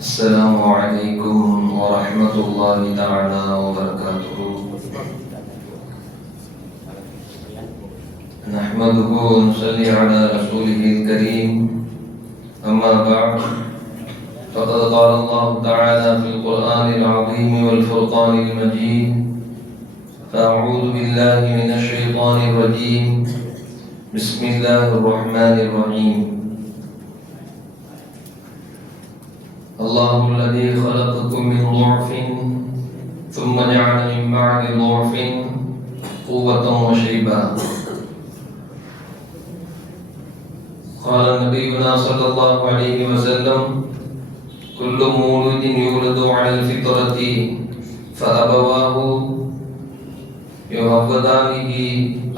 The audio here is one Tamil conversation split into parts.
السلام عليكم ورحمة الله تعالى وبركاته. نحمده ونصلي على رسوله الكريم. أما بعد، فقد قال الله تعالى في القرآن العظيم والفرقان المجيد: فأعوذ بالله من الشيطان الرجيم. بسم الله الرحمن الرحيم. الله الذي خلقكم من ضعف ثم جعل من بعد ضعف قوة وشيبا. قال نبينا صلى الله عليه وسلم: كل مولود يولد على الفطرة فأبواه يهودانه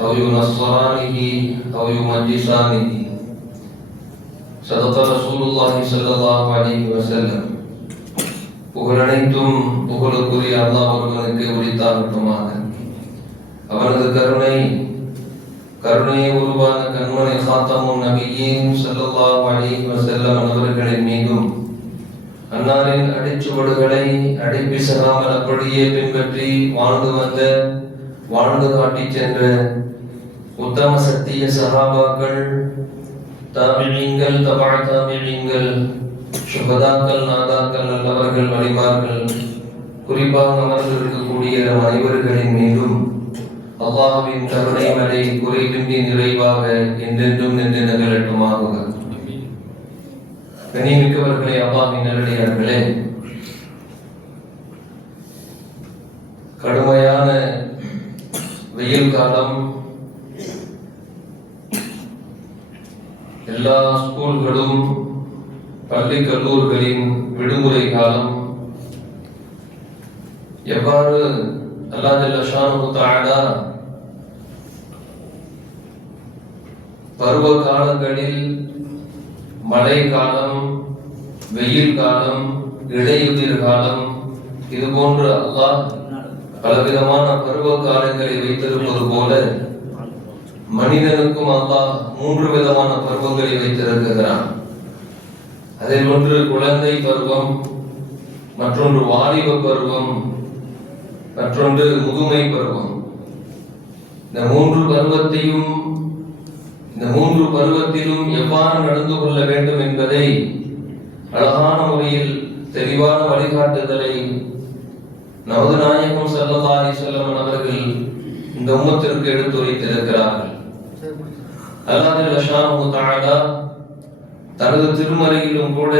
أو ينصرانه أو يمجسانه. صدق رسول الله صلى الله عليه وسلم. புகழனைத்தும் புகழுக்குரிய அல்லாஹ் ஒருவனுக்கு உரித்தாகட்டுமாக. அவனது கருணையை உருவான கண்மணி காத்தமும் நபியின் ஸல்லல்லாஹு அலைஹி வஸல்லம் அவர்களின் மீதும், அன்னாரின் அடிச்சுவடுகளை அடிப்பிசகாமல் அப்படியே பின்பற்றி வாழ்ந்து காட்டிச் சென்ற உத்தம சத்திய சஹாபாக்கள், தாபிஈன்கள், தபா தாபிஈன்கள், சுஹதாக்கள், நாதாக்கள், நல்லவர்கள், வலிமார்கள், குறிப்பாக அமர்ந்திருக்கக்கூடிய அனைவர்களின் மீதும் அல்லாஹ்வின் கருணை மழை குறைவின்றி நிறைவாக என்றென்றும் நின்று நிகழட்டுமாக. கனிமிக்கவர்களே, அல்லாஹ்வின் நல்லடியார்களே, கடுமையான வெயில் காலம், எல்லா ஸ்கூல்களும் பள்ளி கல்லூரிகளின் விடுமுறை காலம். எவ்வாறு அல்லாஹ் ஜல்ல ஷானுஹு தஆலா பருவ காலங்களில் மழை காலம், வெயில் காலம், இடையுதிர் காலம், இது போன்று அல்லாஹ் பலவிதமான பருவ காலங்களை வைத்திருப்பது போல மனிதனுக்கும் அல்லாஹ் 3 விதமான பருவங்களை வைத்திருக்கிறான். அதில் ஒன்று குழந்தை பருவம், மற்றொன்று வாலிப பருவம், மற்றொன்று முதுமை பருவம். இந்த மூன்று பருவத்திலும் எவ்வாறு நடந்து கொள்ள வேண்டும் என்பதை அழகான முறையில் தெளிவான வழிகாட்டுதலை நமது நாயகம் ஸல்லல்லாஹு அலைஹி வஸல்லம் அவர்கள் இந்த உம்மத்திற்கு எடுத்துரைத்திருக்கிறார்கள். அல்லாஹ் ஜல்ல ஷானுஹு தஆலா தனது திருமறையிலும் கூட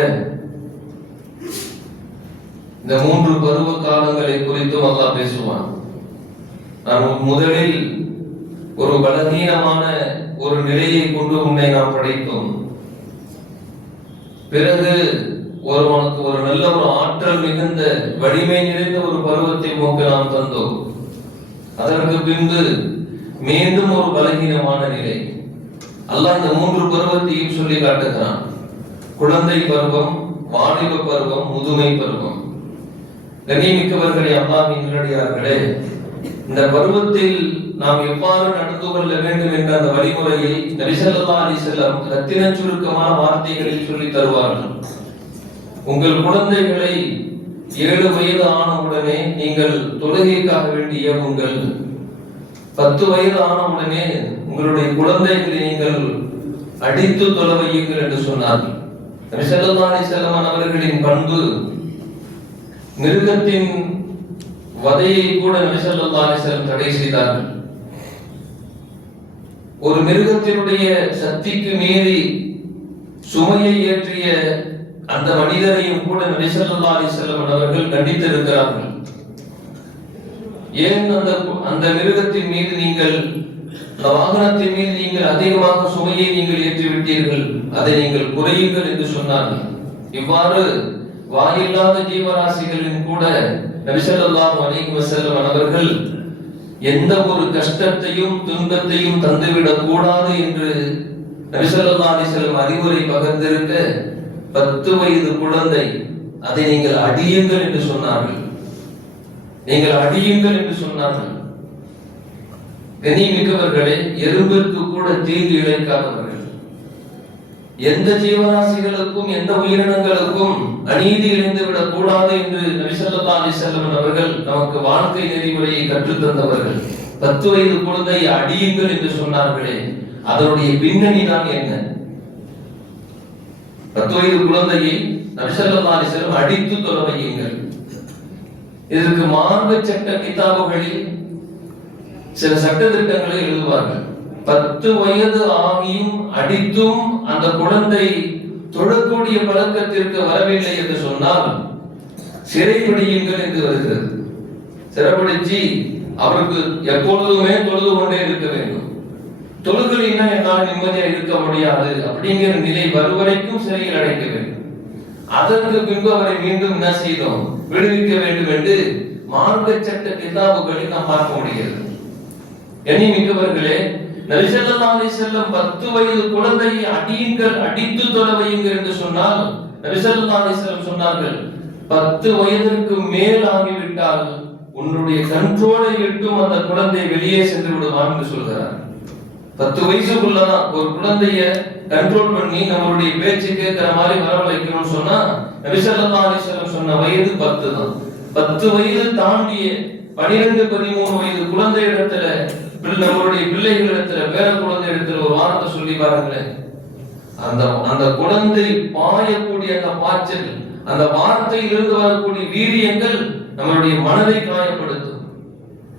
இந்த 3 பருவ காலங்களை குறித்து அல்லாஹ் பேசுவான். நான் முதலில் ஒரு பலகீனமான ஒரு நிலையை கொண்டு உன்னை நாம் படைத்தோம். பிறகு ஒருவனுக்கு ஒரு நல்ல ஒரு ஆற்றல் மிகுந்த வலிமை நிறைந்த ஒரு பருவத்தை நோக்கி நாம் தந்தோம். அதற்கு பின்பு மீண்டும் ஒரு பலகீனமான நிலை. அல்லாஹ் இந்த 3 பருவத்தையும் சொல்லி காட்டுகிறான்: குழந்தை பருவம், வாலிப பருவம், முதுமை பருவம். கண்ணியமிக்கவர்களே, அல்லாஹ்வின் நல்லடியார்களே, இந்த பருவத்தில் நாம் எவ்வாறு நடந்து கொள்ள வேண்டும் என்ற அந்த வழிமுறையை நபி ஸல்லல்லாஹு அலைஹி வஸல்லம் ரத்தின சுருக்கமான வார்த்தைகளில் சொல்லி தருவார்கள். உங்கள் குழந்தைகளை 7 வயது ஆனவுடனே நீங்கள் தொழுகைக்காக வேண்டி ஏவுங்கள். 10 வயது ஆனவுடனே உங்களுடைய குழந்தைகளை நீங்கள் அடித்து தொழ வையுங்கள் என்று சொன்னார்கள். நபி ஸல்லல்லாஹு அலைஹி வஸல்லம் அவர்களின் பண்பு, மிருகத்தின் வதையை கூட நபி ஸல்லல்லாஹு அலைஹி வஸல்லம் தடை செய்தார்கள். ஒரு மிருகத்தினுடைய சக்திக்கு மீறி சுமையை ஏற்றிய அந்த மனிதரையும் கூட நபி ஸல்லல்லாஹு அலைஹி வஸல்லம் அவர்கள் கண்டித்திருக்கிறார்கள். ஏன் அந்த மிருகத்தின் மீது நீங்கள், அந்த வாகனத்தின் மீது நீங்கள் அதிகமாக சுமையை நீங்கள் ஏற்றி விட்டீர்கள், அதை நீங்கள் குறையுங்கள் என்று சொன்னார்கள். இவ்வாறு வாயில்லாத ஜீவராசிகளின் கூட நபி ஸல்லல்லாஹு அலைஹி வஸல்லம் அவர்கள் எந்த ஒரு கஷ்டத்தையும் துன்பத்தையும் தந்துவிடக் கூடாது என்று நபி ஸல்லல்லாஹு அலைஹி வஸல்லம் அறிவுரை பகிர்ந்திருக்க, 10 வயது குழந்தை, அதை நீங்கள் அடியுங்கள் என்று சொன்னார்கள். கண்ணியமிக்கவர்களே, எறும்பிற்கு கூட தீங்கு இழைக்காதவர்கள், எந்த ஜீவராசிகளுக்கும் எந்த உயிரினங்களுக்கும் அநீதி இழைந்துவிடக் கூடாது என்று நபி ஸல்லல்லாஹு அலைஹி வஸல்லம் அவர்கள் நமக்கு வாழ்க்கை நெறிமுறையை கற்றுத் தந்தவர்கள். 10 வயது குழந்தையை அடியுங்கள் என்று சொன்னார்களே, அதனுடைய பின்னணி தான் என்ன? 10 வயது குழந்தையை நபி ஸல்லல்லாஹு அலைஹி வஸல்லம் அடித்து தொழ வையுங்கள். இதற்கு மார்க்க சட்ட கிதாபுகளில் சில சட்ட திட்டங்களை எழுதுவார்கள். 10 வயது ஆகியும் அடித்தும் அந்த குழந்தை தொழக்கூடிய பழக்கத்திற்கு வரவில்லை என்று சொன்னால் சிறைப்பிடியுங்கள் என்று வருகிறது. சிறைப்பிடிச்சு அவருக்கு எப்பொழுதுமே தொழுது கொண்டே இருக்க வேண்டும். தொழுகலைன்னா என்னால் நிம்மதியா இருக்க முடியாது அப்படிங்கிற நிலை வருவரைக்கும் சிறையில் அடைக்க வேண்டும். அதற்கு பின்பு அவரை மீண்டும் என்ன செய்தோம், விடுவிக்க வேண்டும் என்று மார்க்க சட்ட கிதாபுகளில் நாம் பார்க்க முடிகிறது. கண்ணியமிக்கவர்களே, நபி ஸல்லல்லாஹு அலைஹி வஸல்லம் 10 வயது குழந்தையை அடியுங்கள், அடித்து தொழ வையுங்கள் என்று சொன்னால் நபி ஸல்லல்லாஹு அலைஹி வஸல்லம் சொன்னார்கள், 10 வயதிற்கு மேல் ஆகிவிட்டால் உன்னுடைய கண்ட்ரோலை விட்டும் அந்த குழந்தை வெளியே சென்று விடுவான் என்று சொல்கிறார். 10 வயசுக்குள்ளதான் ஒரு குழந்தைய கண்ட்ரோல் பண்ணி நம்மளுடைய பேச்சு கேட்கிற மாதிரி வரவழைக்கணும்னு சொன்னா நபி ஸல்லல்லாஹு அலைஹி வஸல்லம் சொன்ன வயது 10 தான். 10 வயது தாண்டிய 12, 13 வயது குழந்தை இடத்துல, நம்மளுடைய பிள்ளைகளிடத்துல, பேர குழந்தை இடத்துல ஒரு வார்த்தை சொல்லி பாருங்களேன். அந்த குழந்தை பாயக்கூடிய அந்த பாய்ச்சல், அந்த வார்த்தையிலிருந்து வரக்கூடிய வீரியங்கள் நம்மளுடைய மனதை காயப்படுத்தும்.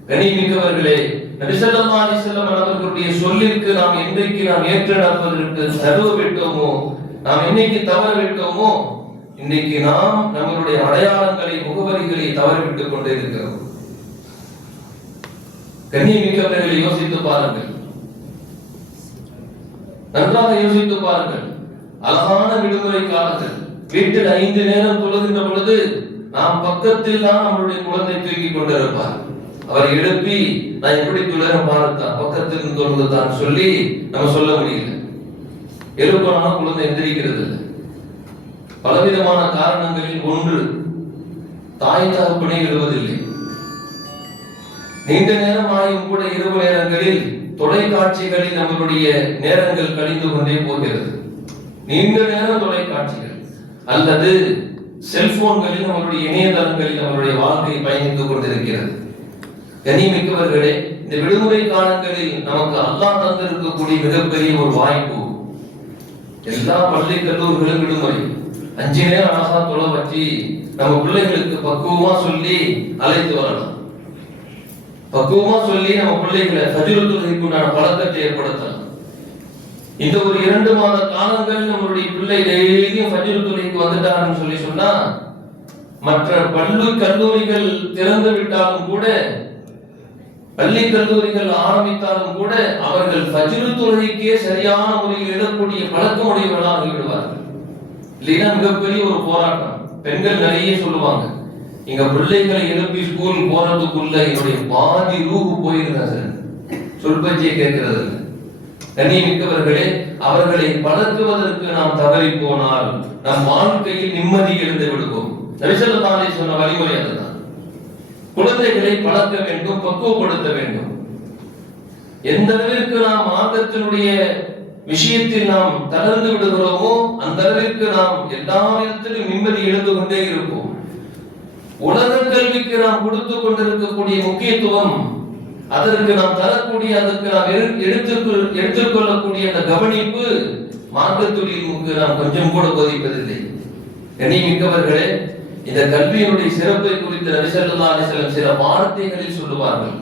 கண்ணியமிக்கவர்களே, நபி ஸல்லல்லாஹு அலைஹி வஸல்லம் அவர்களுடைய சொல்லிற்கு நாம் என்றைக்கு நாம் ஏற்று நடப்பதற்கு தவறு விட்டோமோ, நாம் என்னைக்கு தவறு விட்டோமோ, இன்னைக்கு நாம் நம்மளுடைய அடையாளங்களை, முகவரிகளை தவறிவிட்டுக் கொண்டே இருக்கிறோம். கண்ணியமிக்கவர்களை யோசித்து பாருங்கள், நன்றாக யோசித்து பாருங்கள். அழகான விடுமுறை காலத்தில் வீட்டில் 5 நேரம் தொழுகின்ற பொழுது நாம் பக்கத்தில் தான் நம்மளுடைய குழந்தை தூக்கி கொண்டிருப்பார். அவரை எழுப்பி நான் எப்படி துளரம் பார்த்தான், பக்கத்தில் தொழுதுதான் சொல்லி நம்ம சொல்ல முடியல. எழுப்பனாலும் குழந்தை எந்திரிக்கிறது இல்லை. பலவிதமான காரணங்களில் ஒன்று, தாய் தகப்பனே எழுவதில்லை. நீண்ட நேரம் ஆயும் கூட இரவு நேரங்களில் தொலைக்காட்சிகளில் நம்மளுடைய நேரங்கள் கழிந்து கொண்டே போகிறது. நீண்ட நேரம் தொலைக்காட்சிகள் அல்லது செல்போன்களில் நம்மளுடைய இணையதளங்களில் நம்மளுடைய வாழ்க்கை பயணித்துக் கொண்டிருக்கிறது. கண்ணியமிக்கவர்களே, இந்த விடுமுறை காலங்களில் நமக்கு அல்லாஹ் தந்திருக்கக்கூடிய மிகப்பெரிய ஒரு வாய்ப்பு. எல்லா பள்ளி கல்லூரிகளும் விடுமுறை. 5 நேரம் அழகா தொலை வச்சு நம்ம பிள்ளைகளுக்கு பக்குவமா சொல்லி அழைத்து வரலாம். பக்குவமா சொல்லி நம்ம பிள்ளைகளை ஃபஜ்ர் தொழுகைக்குண்டான பழக்கத்தை ஏற்படுத்தலாம். இந்த ஒரு 2 மாத காலங்கள் நம்மளுடைய பிள்ளை டெய்லியும் ஃபஜ்ர் தொழுகைக்கு வந்துட்டாருன்னு சொல்லி சொன்னா, மற்ற பள்ளி கல்லூரிகள் திறந்து விட்டாலும் கூட, பள்ளி கல்லூரிகள் ஆரம்பித்தாலும் கூட அவர்கள் ஃபஜ்ர் தொழுகைக்கே சரியான முறையில் இடக்கூடிய பழக்கமுடையவர்களாக ஆகிவிடுவார்கள். இல்லைன்னா மிகப்பெரிய ஒரு போராட்டம். பெண்கள் நிறைய சொல்லுவாங்க, எங்க பிள்ளைகளை எழுப்பி ஸ்கூல் போறதுக்குள்ள என்னுடைய பாதி ரூபு போயிருந்தாங்க, சொல்பச்சியை கேட்கிறது. கண்ணியமிக்கவர்களே, அவர்களை பழக்குவதற்கு நாம் தவறி போனால் நம் வாழ்க்கையில் நிம்மதி எழுந்து விடுவோம். நபி ஸல்லல்லாஹு அலைஹி சொன்ன வழிமுறை அதுதான். குழந்தைகளை பழக்க வேண்டும், பக்குவப்படுத்த வேண்டும். எந்த அளவிற்கு நாம் மார்க்கத்தினுடைய விஷயத்தில் நாம் தளர்ந்து விடுகிறோமோ அந்த அளவிற்கு நாம் எல்லா விதத்திலும் நிம்மதி எழுந்து கொண்டே இருப்போம். உலக கல்விக்கு நாம் கொடுத்து கொண்டிருக்கக்கூடிய முக்கியத்துவம், அதற்கு நாம் தரக்கூடிய, அதற்கு நாம் எடுத்துக்கொள்ளக்கூடிய அந்த கவனிப்பு மார்க்கத்துறைக்கு நாம் கொஞ்சம் கூட போதிப்பதில்லை. கண்ணியமிக்கவர்களே, இந்த கல்வியினுடைய சிறப்பை குறித்து நபி ஸல்லல்லாஹு அலைஹி வஸல்லம் சில வார்த்தைகளில் சொல்லுவார்கள்.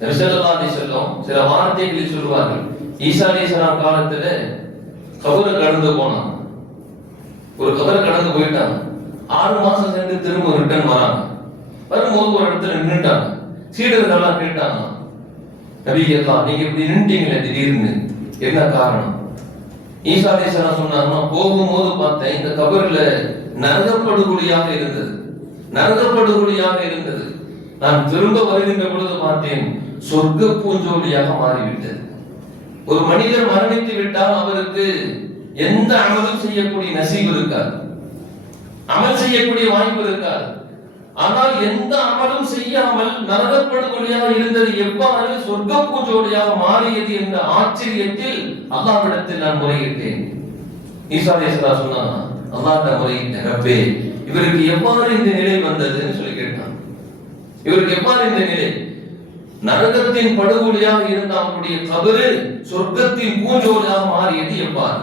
நபி ஸல்லல்லாஹு அலைஹி வஸல்லம் சில வார்த்தைகளில் சொல்லுவார்கள். ஈசா அலைஹிஸ்ஸலாம் காலத்துல கபரை கடந்து போனாங்க. ஒரு கபரை கடந்து போயிட்டாங்க. 6 மாசம் சென்று திரும்ப ரிட்டர்ன் வராங்க. வரும்போது ஒரு இடத்துல நின்றுட்டாங்க. சீடர்கள்லாம் கேட்டாங்க, நபி எல்லாம் நீங்க இப்படி நின்றுட்டீங்களே திடீர்னு, என்ன காரணம்? ஈசா அலைஹிஸ்ஸலாம் சொன்னாங்க, போகும்போது பார்த்தேன் இந்த கபர்ல நரகப்படுகொலியாக இருந்தது, நரகப்படுகொலியாக இருந்தது. நான் திரும்ப வருகின்ற பொழுது பார்த்தேன் சொர்க்க பூஞ்சோலியாக மாறிவிட்டது. ஒரு மனிதர் மரணித்து விட்டால் அவருக்கு எந்த அமலும் செய்யக்கூடிய நசீப் இருக்காது, அமல் செய்யக்கூடிய வாய்ப்பு இருக்காது. ஆனால் எந்த அமலும் செய்யாமல் நரகப்படுகொலியாக இருந்தது எவ்வாறு சொர்க்க பூஞ்சோலியாக மாறியது என்ற ஆச்சரியத்தில் அல்லாஹ்விடத்தில் நான் முறையிட்டேன். ஈசா அலைஹிஸ்ஸலாம் சொன்னாங்க, அல்லாஹ்ட்ட முறையிட்ட, ரப்பே இவருக்கு எவ்வாறு இந்த நிலை வந்ததுன்னு சொல்லி கேட்டான். இவருக்கு எவ்வாறு இந்த நிலை? நரகத்தின் படுகொலியாக இருந்த அவருடைய கபரு சொர்க்கத்தின் பூஞ்சோலையாக மாறியது எவ்வாறு?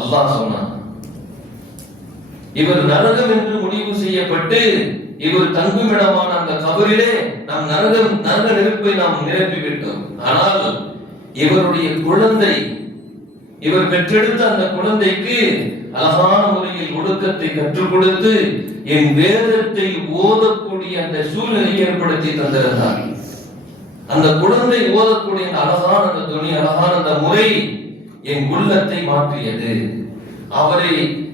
அல்லாஹ் சொன்னான், இவர் நரகம் என்று முடிவு செய்யப்பட்டு இவர் தங்குமிடமான அந்த கபரிலே நாம் நரக நெருப்பை நாம் நிரப்பி விட்டோம். ஆனால் இவருடைய குழந்தை, இவர் பெற்றெடுத்த அந்த குழந்தைக்கு அழகான முறையில் ஒழுக்கத்தை கற்றுக் கொடுத்து என் வேதத்தை ஓதக்கூடிய அந்த சூழ்நிலையை ஏற்படுத்தி தந்திருந்தார். அந்த குழந்தை ஓதக்கூடிய அழகான அந்த துணி, அழகான அந்த முறை என் உள்ளத்தை மாற்றியது. அவரை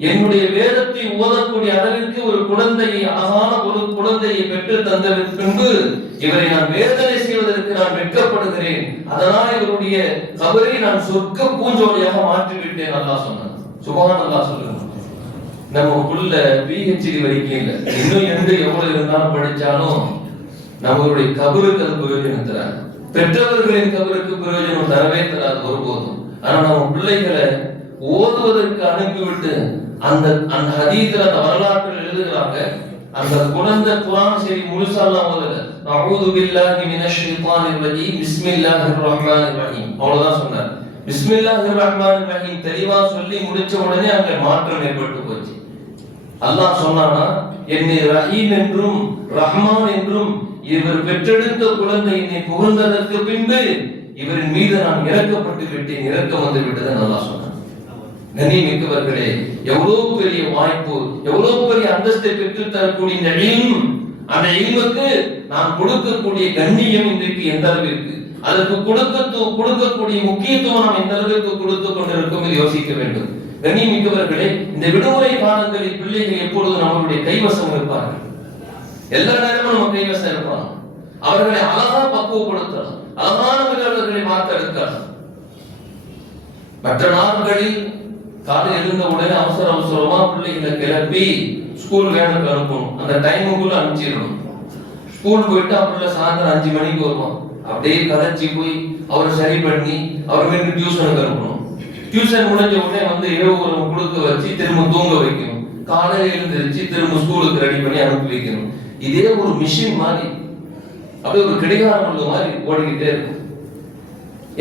என்னுடைய வேதத்தை ஓதக்கூடிய அளவிற்கு ஒரு குழந்தையை, அழகான ஒரு குழந்தையை பெற்று தந்ததற்கு பின்பு இவரை நான் வேதனை செய்வதற்கு நான் வெட்கப்படுகிறேன். அதனால் இவருடைய கபரை நான் சொர்க்க பூஞ்சோலையாக மாற்றிவிட்டேன். அல்லாஹ் சொன்னான். சுப்ஹானல்லாஹ் சொல்லுங்க. நம்ம உள்ள PhD வரைக்கும் இல்லை, இன்னும் எவ்வளவு இருந்தாலும் படிச்சாலும் நம்மளுடைய கபருக்கு அது பிரயோஜனம் தராது. பெற்றவர்களின் கபருக்கு பிரயோஜனம் தரவே தராது ஒருபோதும். ஆனா நம்ம பிள்ளைகளை ஓதுவதற்கு அனுப்பிவிட்டு அந்த ஹதீஸ்ல அந்த வரலாற்றில் எழுதுகிறாங்க, அந்த குழந்தை குர்ஆன் சரி முழுசாலாம் ஓதல, அஊது பில்லாஹி மினஷ் ஷைத்தானிர் ரஜீம் பிஸ்மில்லாஹிர் ரஹ்மானிர் ரஹீம் அவ்வளவுதான் சொன்னார். பிஸ்மில்லாஹிர் ரஹ்மானிர் ரஹீம் தெளிவா சொல்லி முடிச்ச உடனே அங்க மாற்றம் ஏற்பட்டு போச்சு. அல்லாஹ் சொன்னானா, என்னை ரஹீம் என்றும் ரஹ்மான் என்றும் இவர் பெற்றெடுத்த குழந்தை என்னை புகழ்ந்ததற்கு பின்பு இவரின் மீது நான் இறக்கப்பட்டு விட்டேன், இறக்கம் வந்து விட்டது அல்லாஹ் சொன்னான். கண்ணியமிக்கவர்களே, எவ்வளவு பெரிய வாய்ப்பு, எவ்வளவு பெரிய அந்தஸ்தை பெற்று தரக்கூடிய இந்த இல்ம், அந்த இல்முக்கு நாம் கொடுக்கக்கூடிய கண்ணியம் இன்றைக்கு எந்த அளவிற்கு, அதற்கு கொடுக்கக்கூடிய முக்கியத்துவம் நாம் எந்த அளவிற்கு கொடுத்து கொண்டிருக்கும் என்று யோசிக்க வேண்டும். கண்ணியமிக்கவர்களே, இந்த விடுமுறை காலங்களில் பிள்ளைகள் எப்பொழுதும் நம்மளுடைய கைவசம் இருப்பார்கள். எல்லா நேரமும் நம்ம கைவசம் இருப்பாங்க. அவர்களை அழகா பக்குவப்படுத்தலாம், அழகான அவர்களை வார்த்தெடுக்கலாம். மற்ற நாட்களில் காலை எழுந்த உடனே அவசரமா பிள்ளைகளை கிளப்பி ஸ்கூல் வேனுக்கு அனுப்பணும். அந்த டைமுக்குள்ள அனுப்பிச்சிடணும். ஸ்கூல் போயிட்டு அப்புறம் சாயந்தரம் 5 மணிக்கு வருவான். அப்படியே கலைச்சி போய் அவரை சரி பண்ணி அவர் மீண்டும் டியூஷனுக்கு அனுப்பணும். டியூஷன் முடிஞ்ச உடனே வந்து இரவு ஒரு கொடுக்க வச்சு திரும்ப தூங்க வைக்கணும். காலையில எழுந்திருச்சு திரும்ப ஸ்கூலுக்கு ரெடி பண்ணி அனுப்பி வைக்கணும். இதே ஒரு மிஷின் மாதிரி, அப்படியே ஒரு கடிகாரம் மாதிரி ஓடிக்கிட்டே இருக்கும்.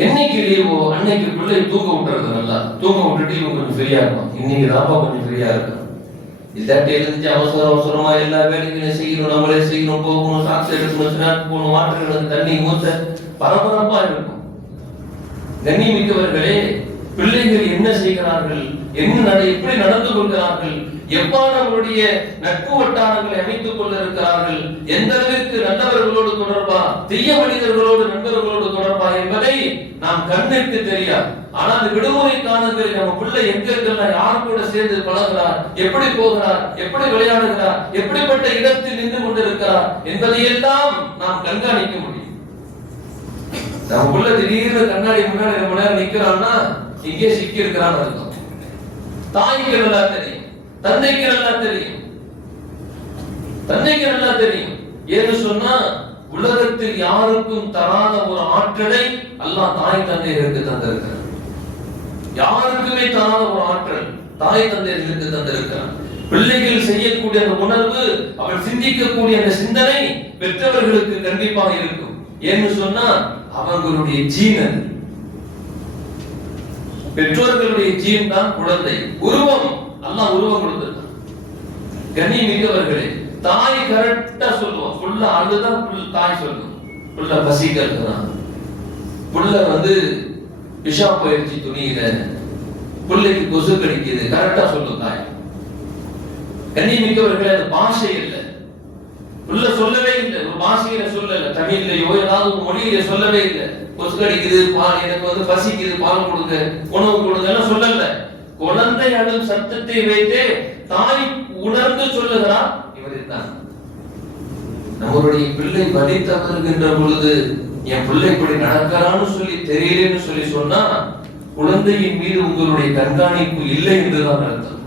என்னைக்கு லீவோ அன்னைக்கு பிள்ளை தூங்க விட்டுறது, நல்லா தூங்க விட்டுட்டு இவங்க கொஞ்சம் ஃப்ரீயா இருக்கும். இன்னைக்கு தாப்பா கொஞ்சம் ஃப்ரீயா இருக்கும். இல்லாட்டி எழுந்துச்சு அவசரமா எல்லா வேலைகளையும் செய்யணும், நம்மளே செய்யணும், போகணும், சாக்ஸ் எடுக்கணும், ஸ்நாக்ஸ் போகணும், வாட்டர் எடுக்கணும், தண்ணி ஊத்த பரபரப்பா இருக்கும். கண்ணியமிக்கவர்களே, பிள்ளைகள் என்ன செய்கிறார்கள், எப்படி நடந்து கொள்கிறார்கள், எவ்வாறு அவருடைய நட்பு வட்டாரங்களை அமைத்துக் கொள்ள இருக்கிறார்கள், எந்த அளவிற்கு நல்லவர்களோடு தொடர்பா, தீய மனிதர்களோடு நண்பர்களோடு தொடர்பா என்பதை நாம் கண்ணிற்கு தெரியாது. ஆனால் விடுமுறை காலங்களில் நம்ம பிள்ளை எங்கெல்லாம் யார் கூட சேர்ந்து பழகிறார், எப்படி போகிறார், எப்படி விளையாடுகிறார், எப்படிப்பட்ட இடத்தில் நின்று கொண்டிருக்கிறார் என்பதையெல்லாம் நாம் கண்காணிக்க முடியும். நம்ம பிள்ளை திடீர்னு கண்ணாடி முன்னாடி ரொம்ப நேரம் நிக்கிறான்னா இங்கே சிக்கி இருக்கிறான்னு அர்த்தம். தாய்க்கு நல்லா தெரியும், தந்தைக்கு நல்லா தெரியும், தந்தைக்கு நல்லா தெரியும். ஏன்னு சொன்னா உலகத்தில் யாருக்கும் தராத ஒரு ஆற்றலை அல்லாஹ் தாய் தந்தையருக்கு தந்திருக்கிறார். யாருக்குமே தராத ஒரு ஆற்றல் தாய் தந்தையர்களுக்கு தந்திருக்கிறார். பிள்ளைகள் செய்யக்கூடிய அந்த உணர்வு, அவள் சிந்திக்கக்கூடிய அந்த சிந்தனை பெற்றவர்களுக்கு கண்டிப்பாக இருக்கும். ஏன்னு சொன்னா அவர்களுடைய ஜீன், பெற்றோர்களுடைய ஜீன் தான் குழந்தை. உருவம் அல்லாஹ் உருவம் கொடுத்திருக்கான். கண்ணியமிக்கவர்களே, தாய் கரெக்டா சொல்லுவோம், புள்ள அழுதான் தாய் சொல்லும், புள்ள பசிக்கிறான், புள்ள வந்து விஷா போயிடுச்சு துணியில, புள்ளைக்கு கொசு கடிக்குது, கரெக்டா சொல்லும் தாய். கண்ணியமிக்கவர்களே, அது பாஷை இல்லை, புள்ள சொல்லவே இல்லை, ஒரு பாஷையில சொல்லல, தமிழ்லையோ ஏதாவது ஒரு மொழியில சொல்லவே இல்லை. கொசு கடிக்குது, பால் எனக்கு வந்து பசிக்குது, பால் கொடுங்க, உணவு கொடுங்க சொல்லல. குழந்தை அழும் சத்தத்தை வைத்து தாய் உணர்ந்து சொல்லுகிறார், இவரைத்தான். நம்மளுடைய பிள்ளை வலி தவறுகின்ற பொழுது என் பிள்ளை இப்படி நடக்கிறான்னு சொல்லி தெரியலன்னு சொல்லி சொன்னா குழந்தையின் மீது உங்களுடைய கண்காணிப்பு இல்லை என்றுதான் அர்த்தம்.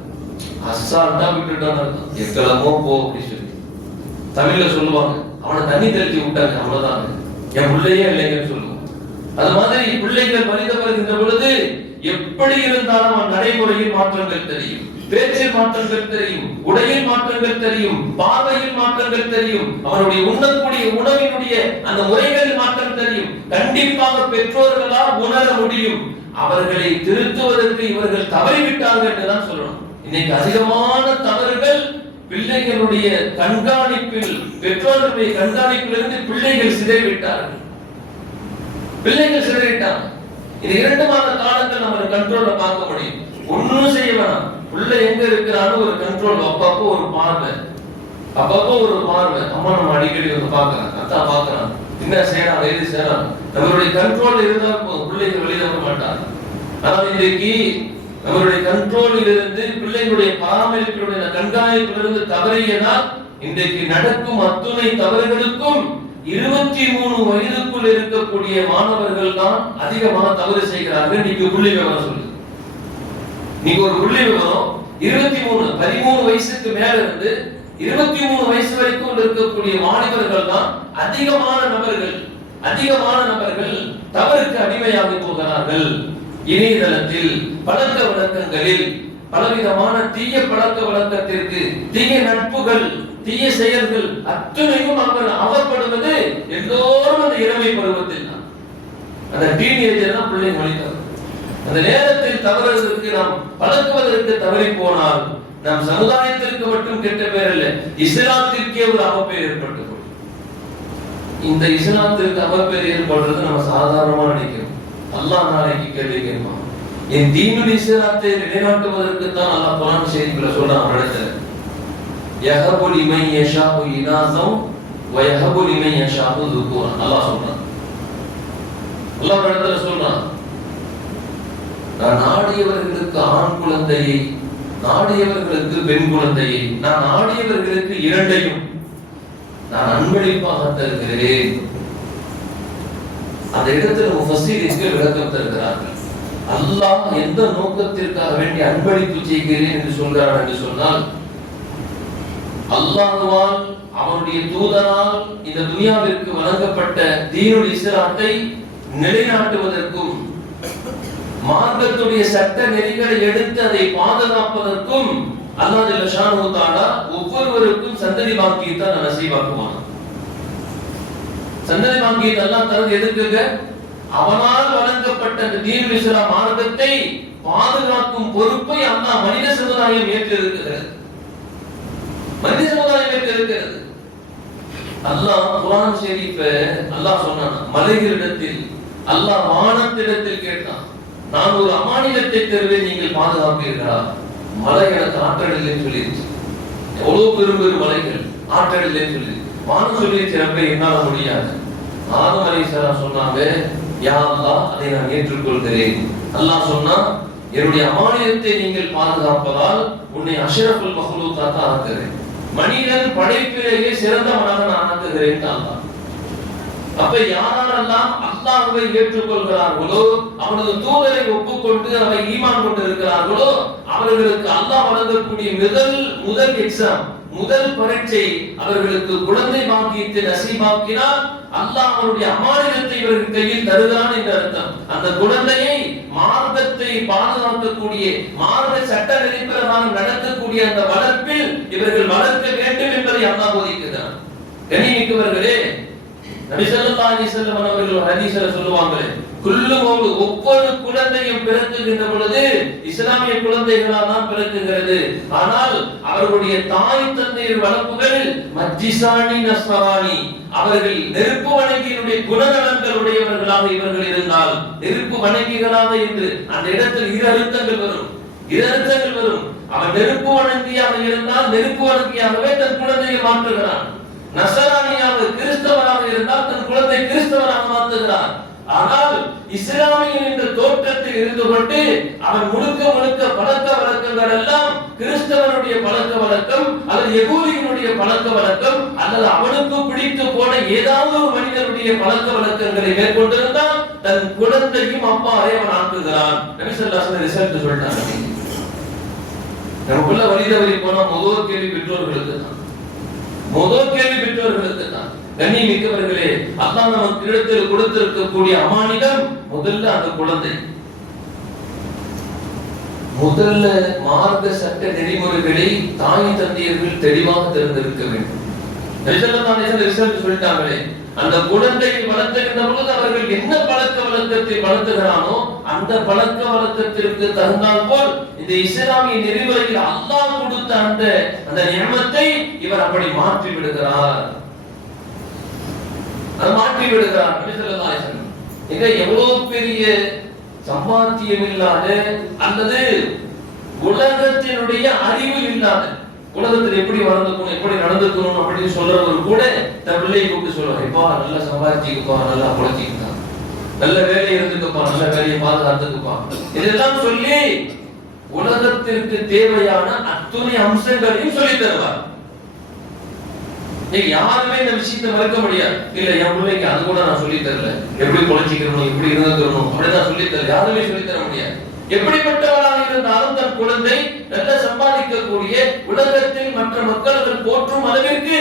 அசால்ட்டா விட்டுட்டான் அர்த்தம். எக்கலமோ போ அப்படி சொல்லி தமிழ்ல சொல்லுவாங்க, அவனை தண்ணி தெளிச்சு விட்டாங்க, அவ்வளவுதான், என் பிள்ளையே இல்லைங்கன்னு சொல்லுவோம். அது மாதிரி பிள்ளைகள் வலிதப்படுகின்ற பொழுது எப்படி இருந்தாலும் அவன் நடைமுறையில் மாற்றங்கள் தெரியும், பேச்சில் மாற்றங்கள் தெரியும், உடையில் மாற்றங்கள் தெரியும், பார்வையில் மாற்றங்கள் தெரியும், அவனுடைய உண்ணக்கூடிய உணவினுடைய அந்த முறைகளில் மாற்றம் தெரியும். கண்டிப்பாக பெற்றோர்களால் உணர முடியும். அவர்களை திருத்துவதற்கு இவர்கள் தவறிவிட்டார்கள் என்றுதான் சொல்லணும். இன்னைக்கு அதிகமான தவறுகள் பிள்ளைகளுடைய கண்காணிப்பில், பெற்றோர்களுடைய கண்காணிப்பிலிருந்து பிள்ளைகள் சிதைவிட்டார்கள். பிள்ளைகள் சிதறிட்டாங்க. இது 2 மாத காலங்கள் நம்ம கண்ட்ரோல்ல பார்க்க முடியும். ஒண்ணும் செய்ய வேணாம், பிள்ளை எங்க இருக்கிறான்னு ஒரு கண்ட்ரோல், அப்பப்போ ஒரு பார்வை, அம்மா நம்ம அடிக்கடி வந்து பார்க்கறான், அத்தா பார்க்கறான், என்ன செய்யறான், ஏது செய்யறான், நம்மளுடைய கண்ட்ரோல் இருந்தா பிள்ளைங்க வெளியில வர மாட்டாங்க. ஆனால் இன்றைக்கு நம்மளுடைய கண்ட்ரோலில் இருந்து பிள்ளைகளுடைய பராமரிப்பினுடைய கண்காணிப்பிலிருந்து தவறியதால் இன்றைக்கு நடக்கும் அத்துணை தவறுகளுக்கும் 23 வயதுக்குள் இருக்கக்கூடிய மாணவர்கள் தான் அதிகமாக தவறு செய்கிறார்கள். நீங்க புள்ளி விவரம் சொல்லு, நீங்க ஒரு புள்ளி விவரம் 23 13 வயசுக்கு மேல இருந்து 23 வயசு வரைக்கும் இருக்கக்கூடிய மாணவர்கள் தான் அதிகமான நபர்கள் தவறுக்கு அடிமையாகி போகிறார்கள். இணையதளத்தில், பழக்க வழக்கங்களில், பலவிதமான தீய பழக்க வழக்கத்திற்கு, தீய நட்புகள், தீய செயல்கள் அத்தனையும் அவப்படுவது எல்லோரும் அந்த இளமை பருவத்தில் தான். அந்த டீனேஜர் தான் பிள்ளைங்க வழித்தவர். அந்த நேரத்தில் தவறுவதற்கு, நாம் பழக்குவதற்கு தவறி போனால் நம் சமுதாயத்திற்கு மட்டும் கெட்ட பேர் அல்ல, இஸ்லாத்திற்கே ஒரு அவப்பேர் ஏற்பட்டு. இந்த இஸ்லாத்திற்கு அவப்பேர் ஏற்படுறது நம்ம சாதாரணமா நினைக்கிறோம். அல்லாஹ் நாளைக்கு கேள்வி கேட்பான். என் தீனுல் இஸ்லாத்தை நிலைநாட்டுவதற்கு தான் அல்லாஹ் குர்ஆன் ஷரீஃப்ல சொல்றான். இடத்துல யஹபு லிமன் யஷாஉ இனாஸம் வ யஹபு லிமன் யஷாஉ ذுகூரா அல்லாஹ் சொல்றான். அல்லாஹ் இடத்துல சொல்றான், நான் நாடியவர்களுக்கு ஆண் குழந்தையை, நாடியவர்களுக்கு பெண் குழந்தையை, நான் நாடியவர்களுக்கு இரண்டையும் நான் அன்பளிப்பாக தருகிறேன். அந்த இடத்துல முஃபஸ்ஸிரீன்கள் விளக்கம் தருகிறார்கள். அல்லாஹ் எந்த நோக்கத்திற்காக வேண்டி அன்பளிப்பு செய்கிறேன் என்று சொல்கிறார் என்று சொன்னால், அல்லாஹ்வால் அவனுடைய தூதரால் இந்த துனியாவிற்கு வழங்கப்பட்ட தீனுல் இஸ்லாத்தை நிலைநாட்டுவதற்கும், மார்க்கத்துடைய சட்ட நெறிகளை எடுத்து அதை பாதுகாப்பதற்கும் அல்லாஹ் ஜல்ல ஷானஹு தஆலா ஒவ்வொருவருக்கும் சந்ததி பாக்கியத்தை நசீபாக்குவான். சந்ததி பாக்கியத்தை அல்லாஹ் தரது எதுக்குங்க? அவனால் வழங்கப்பட்ட அந்த தீனுல் இஸ்லாம் மார்க்கத்தை பாதுகாக்கும் பொறுப்பை அல்லாஹ் மனித சமுதாயம் ஏற்றிருக்கிறது. அல்லாஹ் குர்ஆன் ஷரீஃப அல்லாஹ் சொன்னான், மலைகளிடத்தில், அல்லாஹ் வானத்திடத்தில் கேட்டான், நான் ஒரு அமானிதத்தை தருவேன், நீங்கள் பாதுகாப்பீர்களா? மலை எனக்கு ஆற்றல் இல்லைன்னு சொல்லிடுச்சு. எவ்வளவு பெரும் பெரும் மலைகள் ஆற்றல் இல்லைன்னு சொல்லி வானம் சொல்லிடுச்சு, ரப்பே என்னால முடியாது. ஆதம் அலைஹிஸ்ஸலாம் சொன்னாங்க, யா அல்லாஹ் அதை நான் ஏற்றுக்கொள்கிறேன். அல்லாஹ் சொன்னா, என்னுடைய அமானிதத்தை நீங்கள் பாதுகாப்பதால் உன்னை அஷ்ரஃபுல் மக்லூகாத்தா ஆக்குகிறேன், மனிதன் படைப்பிலேயே சிறந்தவனாக நான் ஆக்குகிறேன் அல்லாஹ். அப்ப யாரெல்லாம் அல்லாஹ்வை ஏற்றுக்கொள்கிறார்களோ, அவனது தூதரை ஒப்புக்கொண்டு அவை ஈமான் கொண்டு இருக்கிறார்களோ, அவர்களுக்கு அல்லாஹ் வழங்கக்கூடிய முதல் எக்ஸாம், முதல் பரீட்சை, அவர்களுக்கு குழந்தை பாக்கியத்தை நசீபாக்கினால் அல்லாஹ் அவருடைய அமானிதத்தை இவர்கள் கையில் தருகிறான் என்று அர்த்தம். அந்த குழந்தையை மார்க்கத்தை பாதுகாக்கக்கூடிய, மார்க்க சட்ட நெறிப்பிரகாரம் நடக்கக்கூடிய அந்த வளர்ப்பில் இவர்கள் வளர்க்க வேண்டும் என்பதை அல்லாஹ் போதிக்கிறான். கண்ணியமிக்கவர்களே, நபி ஸல்லல்லாஹு அலைஹி வஸல்லம் அவர்கள் ஹதீஸ்ல சொல்லுவாங்களே, குல்லு மௌலூத், ஒவ்வொரு குழந்தையும் பிறக்குகின்ற பொழுது இஸ்லாமிய குழந்தைகளால் தான் பிறக்குகிறது. ஆனால் அவர்களுடைய தாய் தந்தையர் வளர்ப்புகள் மஜ்ஜிசானி நஸ்ரானி, அவர்கள் நெருப்பு வணங்கியினுடைய குணநலன்கள் உடையவர்களாக இவர்கள் இருந்தால், நெருப்பு வணங்கிகளாக என்று அந்த இடத்தில் இரு அர்த்தங்கள் வரும். அவன் நெருப்பு வணங்கியாக இருந்தால் நெருப்பு வணங்கியாகவே தன் குழந்தையை மாற்றுகிறான். நசரானியாக, கிறிஸ்தவராக இருந்தால் தன் குழந்தை கிறிஸ்தவராக மாற்றுகிறான். ஆனால் இஸ்லாமியன் என்ற தோற்றத்தில் இருந்து கொண்டு அவன் முழுக்க பழக்க வழக்கங்கள் எல்லாம் கிறிஸ்தவனுடைய பழக்க வழக்கம் அல்லது யகூதியினுடைய பழக்க வழக்கம் அல்லது அவனுக்கு பிடித்து போன ஏதாவது ஒரு மனிதனுடைய பழக்க வழக்கங்களை மேற்கொண்டிருந்தால் தன் குழந்தையும் அப்பாவை அவன் ஆக்குகிறான். நபி ஸல்லல்லாஹு அலைஹி வஸல்லம் ரிசல்ட் சொல்லிட்டாங்க. நமக்குள்ள வழி போனா முதல் கேள்வி பெற்றோர்களுக்கு தான். கண்ணியமிக்கவர்களே, அல்லாஹ் நமக்கு இடத்தில் கொடுத்திருக்கக்கூடிய அமானிதம் முதல்ல அந்த குழந்தை. முதல்ல மார்க்க சட்ட நெறிமுறைகளை தாய் தந்தையர்கள் தெளிவாக தெரிந்திருக்க வேண்டும். ரிசல்ட் சொல்லிட்டாங்களே, அந்த குழந்தை வளர்த்துகின்ற பொழுது அவர்கள் என்ன பழக்க வழக்கத்தை வளர்த்துகிறானோ அந்த பழக்க வழக்கத்திற்கு தகுந்தால் போல் இந்த இஸ்லாமிய நெறிமுறையில் அல்லாஹ் கொடுத்த அந்த நியமத்தை இவர் அப்படி மாற்றி விடுகிறார். எவ்வளவு பெரிய சம்பாத்தியம் இல்லாத அல்லது உலகத்தினுடைய அறிவு இல்லாத, உலகத்தில் எப்படி வளர்ந்துக்கணும் எப்படி நடந்துக்கணும் அப்படின்னு சொல்றவர் கூட தன் பிள்ளையை கூப்பிட்டு சொல்லுவாங்க, இப்போ நல்லா சம்பாதிச்சுக்குப்பா, நல்லா பொழைச்சிக்கிட்டா, நல்ல வேலை இருந்துக்குப்பா, நல்ல வேலையை பாதுகாத்துக்குப்பா, இதெல்லாம் சொல்லி உலகத்திற்கு தேவையான அத்துணை அம்சங்களையும் சொல்லி தருவார். யாருமே இந்த விஷயத்தை மறுக்க முடியாது. இல்ல என் பிள்ளைக்கு அது கூட நான் சொல்லி தரல, எப்படி பொழைச்சிக்கணும் எப்படி இருந்துக்கணும் அப்படின்னு நான் சொல்லி தரல, யாருமே சொல்லி தர முடியாது. எப்படிப்பட்டவராக இருந்தாலும் தன் குழந்தை நல்ல சம்பாதிக்கக்கூடிய, உலகத்தில் மற்ற மக்கள் போற்றும் அளவிற்கு,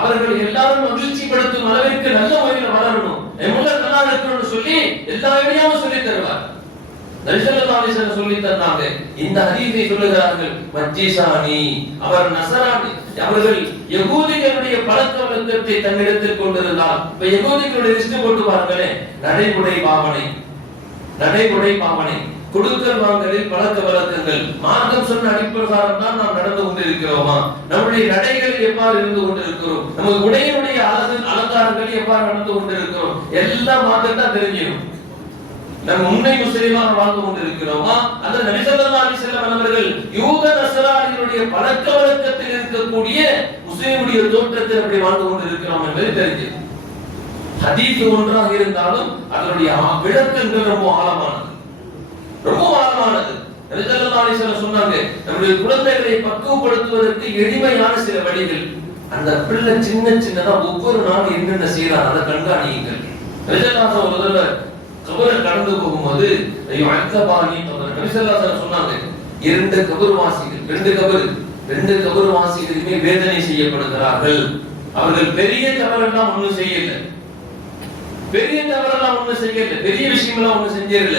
அவர்கள் எல்லாரும் மகிழ்ச்சிப்படுத்தும் அளவிற்கு நல்ல முறையில் வளரணும், நல்லா இருக்கணும்னு சொல்லி எல்லா இடையாவும் சொல்லி தருவார். சொல்லி தந்தாங்க. இந்த ஹதீஸை சொல்லுகிறார்கள், மஜ்ஜிசானி, அவர் நஸரானி, அவர்கள் யகூதிகளுடைய பழக்க வழக்கத்தை தன்னிடத்தில் கொண்டிருந்தால், இப்ப யகூதிகளுடைய லிஸ்ட் போட்டு பாருங்களேன், நடைமுறை பாவனை, கொடுக்கல் வாங்கலில் பழக்க வழக்கங்கள், மார்க்கம் சொன்ன அடிப்பிரகாரம் தான் நாம் நடந்து கொண்டிருக்கிறோமா, நம்முடைய நடைகளில் எவ்வாறு இருந்து கொண்டிருக்கிறோம், நமது உடையினுடைய அலங்காரங்களில் எவ்வாறு நடந்து கொண்டிருக்கிறோம், எல்லாம் மார்க்கம் தான் தெரிஞ்சிடும். நம்ம உண்மை முஸ்லிமாக வாழ்ந்து கொண்டிருக்கிறோமா, அந்த நபி ஸல்லல்லாஹு அலைஹி வஸல்லம் அவர்கள் யூத நஸரானிகளுடைய பழக்க வழக்கத்தில் இருக்கக்கூடிய முஸ்லிமுடைய தோற்றத்தில் அப்படி வாழ்ந்து கொண்டிருக்கிறோம் என்பதை தெரிஞ்சது. ஹதீஸ் ஒன்றாக இருந்தாலும் அதனுடைய விளக்கங்கள் ரொம்ப ஆழமானது. நபி ஸல்லல்லாஹு அலைஹி வஸல்லம் சொன்னாங்க, நம்முடைய குழந்தைகளை பக்குவப்படுத்துவதற்கு எளிமையான சில வழிகள், அந்த பிள்ளை சின்னதா ஒவ்வொரு நாளும் என்னென்ன செய்யறாங்க அதை கண்காணியுங்கள். நபி ஸல்லல்லாஹு அலைஹி வஸல்லம் கபரை கடந்து போகும்போது சொன்னாங்க, இரண்டு கபர்வாசிகளுமே வேதனை செய்யப்படுகிறார்கள். அவர்கள் பெரிய தவறெல்லாம் ஒண்ணும் செய்யல, பெரிய விஷயமெல்லாம் ஒண்ணும் செஞ்சிடல.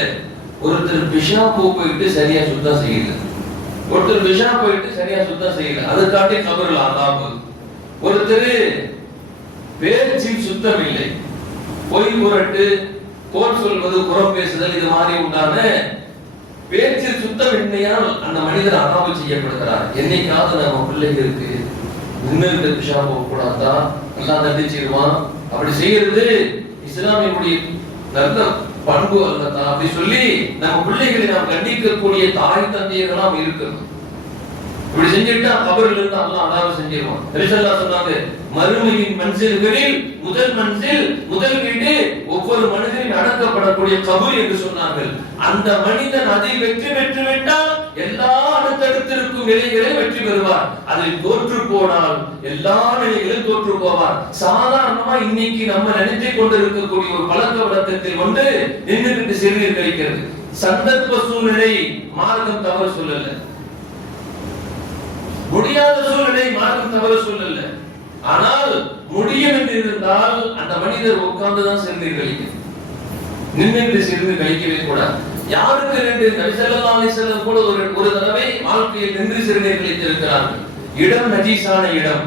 ஒருத்தர் பிஷா போயிட்டு சரியா சுத்தம் செய்யல, அதுக்காட்டி கபரில் அதாபு. ஒருத்தர் பேச்சில் சுத்தம் இல்லை, பொய் புரட்டு, கோல் சொல்வது, புறம் பேசுதல், இது மாதிரி உண்டான பேச்சில் சுத்தமின்மையால் அந்த மனிதர் அதாபு செய்யப்படுகிறார். என்னைக்காவது நம்ம பிள்ளைகளுக்கு முன்னிருந்த பிஷா போக கூடாதா, எல்லாம் தண்டிச்சிருவான், அப்படி செய்யறது இஸ்லாமியுடைய நல்ல பண்பு அல்லதா அப்படி சொல்லி நம்ம பிள்ளைகளை நாம் கண்டிக்கக்கூடிய தாய் தந்தையர்களாம் இருக்கணும். இப்படி செஞ்சுட்டா கபரில் இருந்து அல்லாஹ் அதாபு செஞ்சிருவான். நபி ஸல்லல்லாஹு சொன்னாங்க, மறுமையின் மன்சில்களில் முதல் வீடு ஒவ்வொரு மனிதனின் அடக்கப்படக்கூடிய கபர் என்று சொன்னார்கள். அந்த மனிதன் அதை வெற்றி பெற்று விட்டால் எல்லா அடுத்தடுத்திருக்கும் நிலைகளை வெற்றி பெறுவார். அதில் தோற்று போனால் எல்லா நிலைகளும் தோற்று போவார். சாதாரணமா இன்னைக்கு நம்ம நினைத்துக் கொண்டிருக்கக்கூடிய ஒரு பழக்க வழக்கத்தில் ஒன்று நின்றுகிட்டு சிறுநீர் கழிக்கிறது. சந்தர்ப்ப சூழ்நிலை மார்க்கம் தவறு சொல்லல, முடியாத சூழ்நிலை மார்க்கம் தவறு சொல்லல. ஆனால் முடியும் என்று இருந்தால் அந்த மனிதர் உட்கார்ந்துதான் சிறுநீர் கழிக்கணும், நின்று சிறுநீர் கழிக்கவே கூடாது. யாருக்கு ரெண்டு? நபி ஸல்லல்லாஹு அலைஹி வஸல்லம் கூட ஒரு தடவை வாழ்க்கையில் நின்று சிறுநீர் கழித்திருக்கிறார்கள். இடம் நஜீஸான இடம்,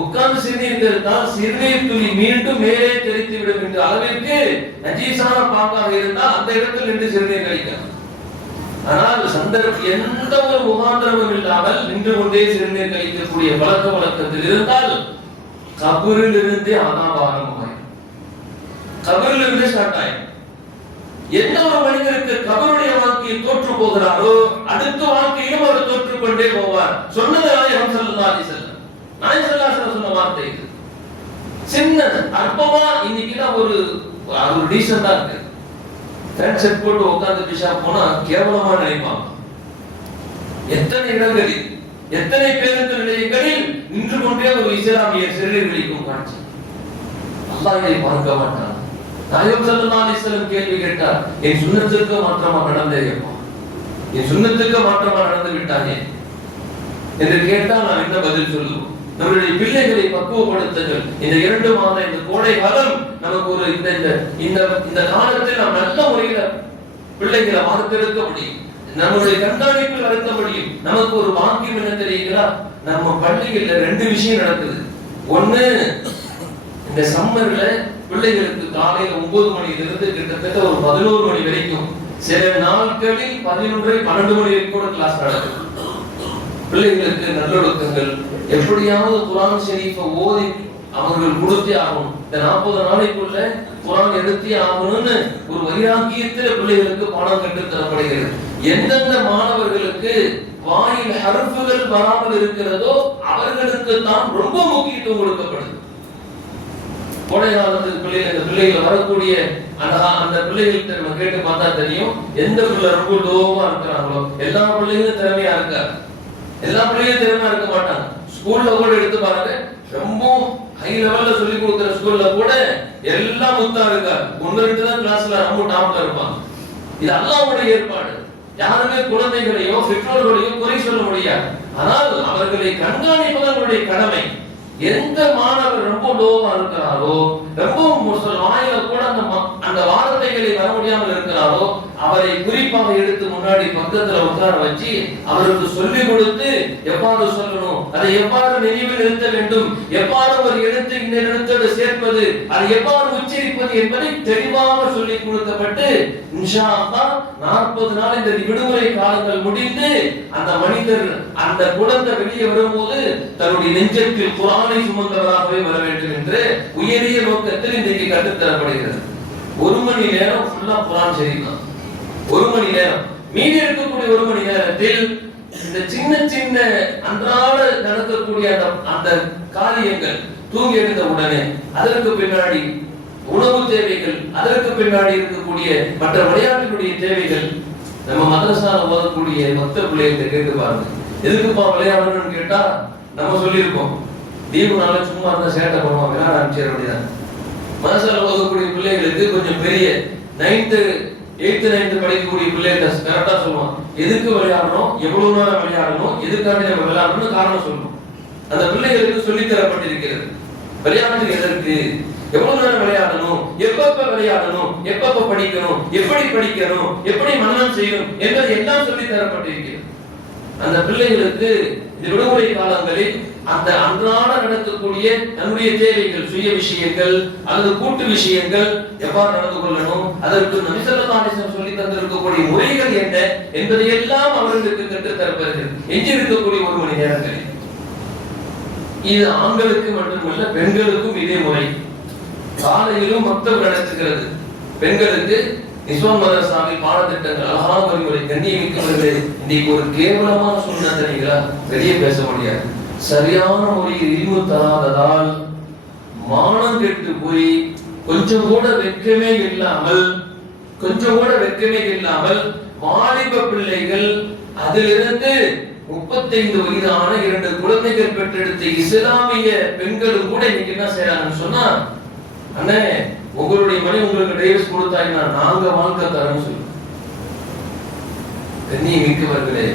உட்கார்ந்து சிறுநீர் கழித்தால் சிறுநீர் துளி மீண்டும் மேலே தெரித்து விடும் என்ற அளவிற்கு நஜீஸான பாங்காக இருந்தால் அந்த இடத்தில் நின்று சிறுநீர் கழிக்கலாம். ஆனால் எந்த ஒரு முகாந்திரமும் இல்லாமல் நின்று கொண்டே சிறுநீர் கழிக்கக்கூடிய பழக்க வழக்கத்தில் இருந்தால் கபரில் இருந்தே அதாப ஆரம்பமாயிடும், கபரில் இருந்தே ஸ்டார்ட் ஆயிடும். எந்த ஒரு மனிதருக்கு கபருடைய வாழ்க்கையில் தோற்று போகிறாரோ அடுத்த வாழ்க்கையிலும் அவர் தோற்றுக் கொண்டே போவார். சொன்னது நாயகம் ஸல்லல்லாஹு அலைஹி வஸல்லம். நாயகம் ஸல்லல்லாஹு அலைஹி வஸல்லம் சொன்ன வார்த்தை இது. சின்ன அற்பமா இன்னைக்கு ஒரு டீசெண்டா இருக்கு, பேண்ட் ஷர்ட் போட்டு உட்கார்ந்து பிஷா போனா கேவலமா நினைப்பாங்க. எத்தனை இடங்களில் எத்தனை பேருந்து நிலையங்களில் நின்று கொண்டே ஒரு இஸ்லாமிய சிறுநீர் கழிக்கும் காட்சி. அல்லாஹ் இதை பார்க்க மாட்டான். நாயகம் ஸல்லல்லாஹு அலைஹி வஸல்லம் கேள்வி கேட்டார், என் சுன்னத்துக்கு மாற்றமா நடந்தேப்பா, என் சுன்னத்துக்கு மாற்றமா நடந்து விட்டானே என்று கேட்டால் நான் என்ன பதில் சொல்லுவோம்? நம்மளுடைய பிள்ளைகளை பக்குவப்படுத்துங்கள். இந்த 2 மாதம் இந்த கோடை காலம் நமக்கு ஒரு இந்த காலத்தில் நாம் நல்ல முறையில பிள்ளைகளை வார்த்தெடுக்க முடியும், நம்முடைய கண்காணிப்பில் நடத்த முடியும். நமக்கு ஒரு பாக்கியம் என்ன தெரியுங்களா? நம்ம பள்ளிகள்ல 2 விஷயம் நடக்குது. ஒண்ணு, இந்த சம்மர்ல பிள்ளைகளுக்கு காலையில 9 மணியிலிருந்து கிட்டத்தட்ட ஒரு 11 மணி வரைக்கும், சில நாட்களில் 11, 12 மணி வரைக்கும் கூட கிளாஸ் நடக்குது. பிள்ளைகளுக்கு நல்லொழுக்கங்கள், எப்படியாவது குர்ஆன் ஷரீஃபை ஓதி அவர்கள் கொடுத்தே ஆகணும். இந்த 40 நாளைக்குள்ள குர்ஆன் எடுத்தே ஆகணும்னு ஒரு வைராக்கியத்தில் பிள்ளைகளுக்கு பாடம் கற்றுத் தரப்படுகிறது. எந்தெந்த மாணவர்களுக்கு வாயில் ஹர்ஃபுகள் வராமல் இருக்கிறதோ அவர்களுக்கு தான் ரொம்ப முக்கியத்துவம் கொடுக்கப்படுது. கோடை காலத்துக்கு பிள்ளைகள் வரக்கூடிய அந்த பிள்ளைகள்கிட்ட நம்ம கேட்டு பார்த்தா தெரியும், எந்த பிள்ளை ரொம்ப லோவா இருக்கிறாங்களோ. எல்லா பிள்ளைகளும் திறமையா இருக்காது, எல்லா பிள்ளைகளும் திறமையா இருக்க மாட்டாங்க. ஸ்கூல்ல கூட எடுத்து பாருங்க, ரொம்ப ஹை லெவல்ல சொல்லி கொடுக்கிற ஸ்கூல்ல கூட எல்லாம் முத்தா இருக்காது, 1-2 தான் கிளாஸ்ல ரொம்ப டாப்ல இருப்பாங்க. இது அல்லாஹ்வுடைய ஏற்பாடு. யாருமே குழந்தைகளையோ பெற்றோர்களையோ குறை சொல்ல முடியாது. ஆனால் அவர்களை கண்காணிப்பது நம்முடைய கடமை. எந்த மாணவர் ரொம்ப லோவா இருக்கிறாரோ, ரொம்ப வாயில கூட அந்த வார்த்தைகளை வர முடியாமல் இருக்கிறாரோ, அவரை குறிப்பாக எடுத்து முன்னாடி பக்கத்துல உட்கார வச்சு அவருக்கு சொல்லிக் கொடுத்து எவ்வாறு சொல்லணும், அதை எவ்வாறு நினைவில் நிறுத்த வேண்டும், எவ்வாறு ஒரு எழுத்து இன்னொரு எழுத்தோடு சேர்ப்பது, அதை எவ்வாறு உச்சரிப்பது என்பதை தெளிவாக சொல்லிக் கொடுக்கப்பட்டு இன்ஷா அல்லாஹ் 40 நாள் இந்த விடுமுறை காலங்கள் முடிந்து அந்த மனிதர், அந்த குழந்தை வெளியே வரும்போது தன்னுடைய நெஞ்சத்தில் குர்ஆனை சுமந்தவராகவே வர வேண்டும் என்று உயரிய நோக்கத்தில் இன்றைக்கு கற்றுத்தரப்படுகிறது. 1 மணி நேரம் ஃபுல்லா குர்ஆன் ஷரீஃப் தான். 1 மணி நேரம். மீதி இருக்கக்கூடிய 1 மணி நேரத்தில் இந்த சின்ன சின்ன அன்றாட நடக்கக்கூடிய அந்த காரியங்கள், தூங்கி எழுந்த உடனே அதற்கு பின்னாடி உணவு தேவைகள், அதற்கு பின்னாடி இருக்கக்கூடிய மற்ற விளையாட்டுடைய தேவைகள். நம்ம மதரசால ஓதக்கூடிய மற்ற பிள்ளைகளை கேட்டு பாருங்க, எதுக்குப்பா விளையாடணும்னு கேட்டா நம்ம சொல்லியிருப்போம், தீபு நாள சும்மா இருந்தா சேட்டை பண்ணுவோம், விளையாட ஆரம்பிச்சிட வேண்டியதான். மதரசால ஓதக்கூடிய பிள்ளைகளுக்கு கொஞ்சம் பெரிய 9th 8th 9th படிக்கக்கூடிய பிள்ளைகள் கரெக்டா சொல்லுவான், எதுக்கு விளையாடணும், எவ்வளவு நேரம் விளையாடணும், எதுக்காண்டி நம்ம விளையாடணும்னு காரணம் சொல்லணும். அந்த பிள்ளைகளுக்கு சொல்லித் தரப்பட்டிருக்கிறது. விளையாட்டு எதற்கு, எவ்வளவு நேரம் விளையாடணும், எப்பப்ப விளையாடணும், எப்பப்ப படிக்கணும், எப்படி படிக்கணும், எப்படி மனனம் செய்யணும் என்பது எல்லாம் சொல்லித் தரப்பட்டிருக்கிறது. அந்த பிள்ளைகளுக்கு இந்த விடுமுறை காலங்களில் அந்த அன்றாட நடக்கக்கூடிய நம்முடைய தேவைகள், சுய விஷயங்கள் அல்லது கூட்டு விஷயங்கள் எவ்வாறு நடந்து கொள்ளணும், அதற்கு நபி ஸல்லல்லாஹு அலைஹி வஸல்லம் சொல்லி தந்திருக்கக்கூடிய முறைகள் என்ன என்பதை எல்லாம் அவர்களுக்கு கற்றுத் தரப்படுகிறது. எஞ்சி இருக்கக்கூடிய 1 மணி நேரங்களில் இது ஆண்களுக்கு மட்டுமல்ல, பெண்களுக்கும் இதே முறை. காலையிலும் மக்தப் நடத்துகிறது. பெண்களுக்கு நிஸ்வான் மதரசாவில் பாடத்திட்டங்கள், அழகான வழிமுறை. கண்ணியமிக்கவர்களே, இன்னைக்கு ஒரு கேவலமான சூழ்நிலை தெரியுங்களா? வெளியே பேச முடியாது. சரியான முறையில் இல்மு தராததால் மானம் கெட்டு போய் கொஞ்சம் கூட வெட்கமே இல்லாமல் வாலிப பிள்ளைகள், அதிலிருந்து 35 வயதான 2 குழந்தைகள் பெற்றெடுத்த இஸ்லாமிய பெண்களும் கூட இன்னைக்கு என்ன செய்யறாங்கன்னு சொன்னா, அண்ணே உங்களுடைய மணி உங்களுக்கு டைவர்ஸ் கொடுத்தாங்கன்னா நாங்க வாழ்க்கை தரேன்னு சொல்லுவோம். கண்ணியமிக்கவர்களே,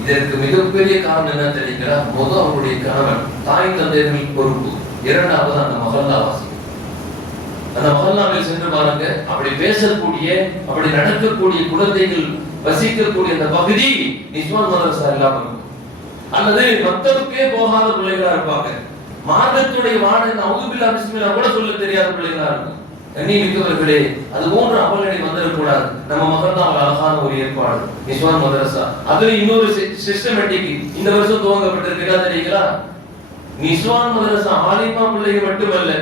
இதற்கு மிகப்பெரிய காரணம் என்ன தெரியுங்களா? முதல் அவங்களுடைய கணவன், தாய் தந்தையர்கள் பொறுப்பு. 2வது அந்த மஹல்லாவாசி. அந்த மஹல்லாவில் சென்று பாருங்க, அப்படி பேசக்கூடிய, அப்படி நடக்கக்கூடிய குழந்தைகள் வசிக்கக்கூடிய அந்த பகுதி நிஸ்வான் மதரசா இல்லாம இருக்கும். அல்லது மக்தபுக்கே போகாத பிள்ளைகளா இருப்பாங்க. மார்க்கத்துடைய வாடகை அவுதுபில்லா பிஸ்மில்லா கூட சொல்ல தெரியாத பிள்ளைகளா இருக்கும். கண்ணியமிக்கவர்களே, அது போன்ற அமல்களை வந்துடக்கூடாது. நம்ம மகல்லாவில் அழகான ஒரு ஏற்பாடு நிஸ்வான் மதரசா. அதுல இன்னொரு சிஸ்டமேட்டிக் இந்த வருஷம் துவங்கப்பட்டிருக்கிறதா தெரியுங்களா? நிஸ்வான் மதரசா ஆலிமா பிள்ளைகள் மட்டுமல்ல,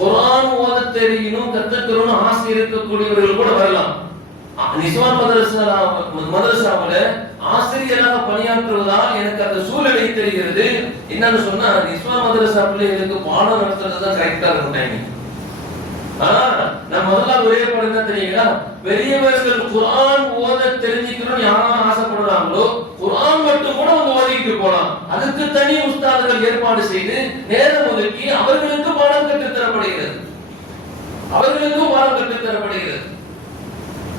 குர்ஆன் ஓத தெரியணும், கத்துக்கணும்னு ஆசை இருக்கக்கூடியவர்கள் கூட வரலாம். நிஸ்வான் மதரசாவுல ஆசிரியராக பணியாற்றுவதால் எனக்கு அந்த சூழலை தெரிகிறது. என்னன்னு சொன்னா, நிஸ்வான் மதரசா பிள்ளைகளுக்கு பாடம் நடத்துறதுதான் கரெக்டா இருக்கும் டைமிங். நம்ம முதல்ல ஒரே பாடம் என்ன தெரியுங்களா? பெரியவர்கள் குர்ஆன் ஓத தெரிஞ்சுக்கணும்னு யாரும் ஆசைப்படுறாங்களோ, குர்ஆன் மட்டும் கூட அவங்க ஓதிட்டு போலாம். அதுக்கு தனி உஸ்தாதுகள் ஏற்பாடு செய்து நேரம் ஒதுக்கி அவர்களுக்கு பாடம் கற்றுத் தரப்படுகிறது.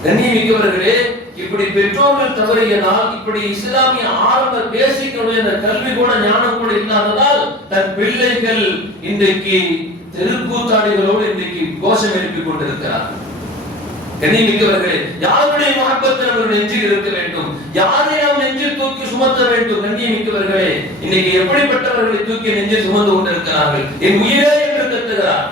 கண்ணியமிக்கவர்களே, இப்படி பெற்றோர்கள் தவறியதால், இப்படி இஸ்லாமிய ஆரம்ப பேசிக்கக்கூடிய அந்த கல்வி கூட ஞானம் கூட இல்லாததால் தன் பிள்ளைகள் இன்றைக்கு தெருக்கூத்தாடிகளோடு இன்றைக்கு கோஷம் எழுப்பிக் கொண்டிருக்கிறார்கள். கண்ணியமிக்கவர்களே, யாருடைய மஹப்பத் நம்முடைய நெஞ்சில் இருக்க வேண்டும், யாரை நாம் நெஞ்சில் தூக்கி சுமத்த வேண்டும். கண்ணியமிக்கவர்களே, இன்னைக்கு எப்படிப்பட்டவர்களை தூக்கி நெஞ்சில் சுமந்து கொண்டிருக்கிறார்கள். என் உயிரே என்று கத்துகிறார்,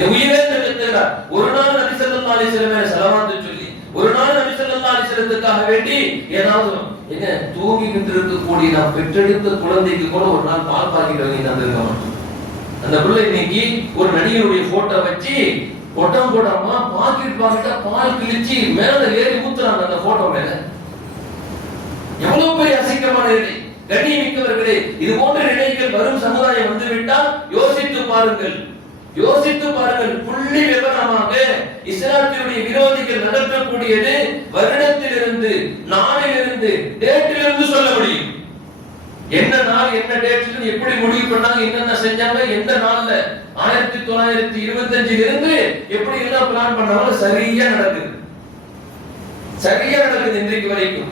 என் உயிரே என்று கத்துகிறார். ஒரு நாள் நபி ஸல்லல்லாஹு அலைஹி வஸல்லம் ஸலவாத்து சொல்லி, ஒரு நாள் நபி ஸல்லல்லாஹு அலைஹி வஸல்லத்துக்காக வேண்டி ஏதாவது என்ன தூங்கிக்கிட்டு இருக்கக்கூடிய நாம் பெற்றெடுத்த குழந்தைக்கு கூட ஒரு நாள் பால் பாக்கிட்டு வாங்கி தந்திருக்கோம். அந்த பிள்ளை இன்னைக்கு ஒரு நடிகருடைய போட்டோ வச்சு ஒட்டம் போடாம பாக்கெட் பாக்கெட்டா பால் கிழிச்சு மேல ஏறி ஊத்துறாங்க அந்த போட்டோ மேல. எவ்வளவு பெரிய அசிங்கமான நிலை. கண்ணியமிக்கவர்களே, இது போன்ற நிலைகள் வரும் சமுதாயம் வந்துவிட்டால் யோசித்து பாருங்கள், யோசித்து பாருங்கள். புள்ளி விவரமாக இஸ்லாத்தினுடைய விரோதிகள் நடத்தக்கூடியது வருடத்திலிருந்து, நாளிலிருந்து, டேட்டிலிருந்து சொல்ல முடியும். என்ன நாள், என்ன டேட்ல எப்படி முடிவு பண்ணாங்க, என்னென்ன செஞ்சாங்க, எந்த நாள்ல 1925 இருந்து எப்படி எல்லாம் பிளான் பண்ணாங்க, சரியா நடக்குது, சரியா நடக்குது இன்றைக்கு வரைக்கும்.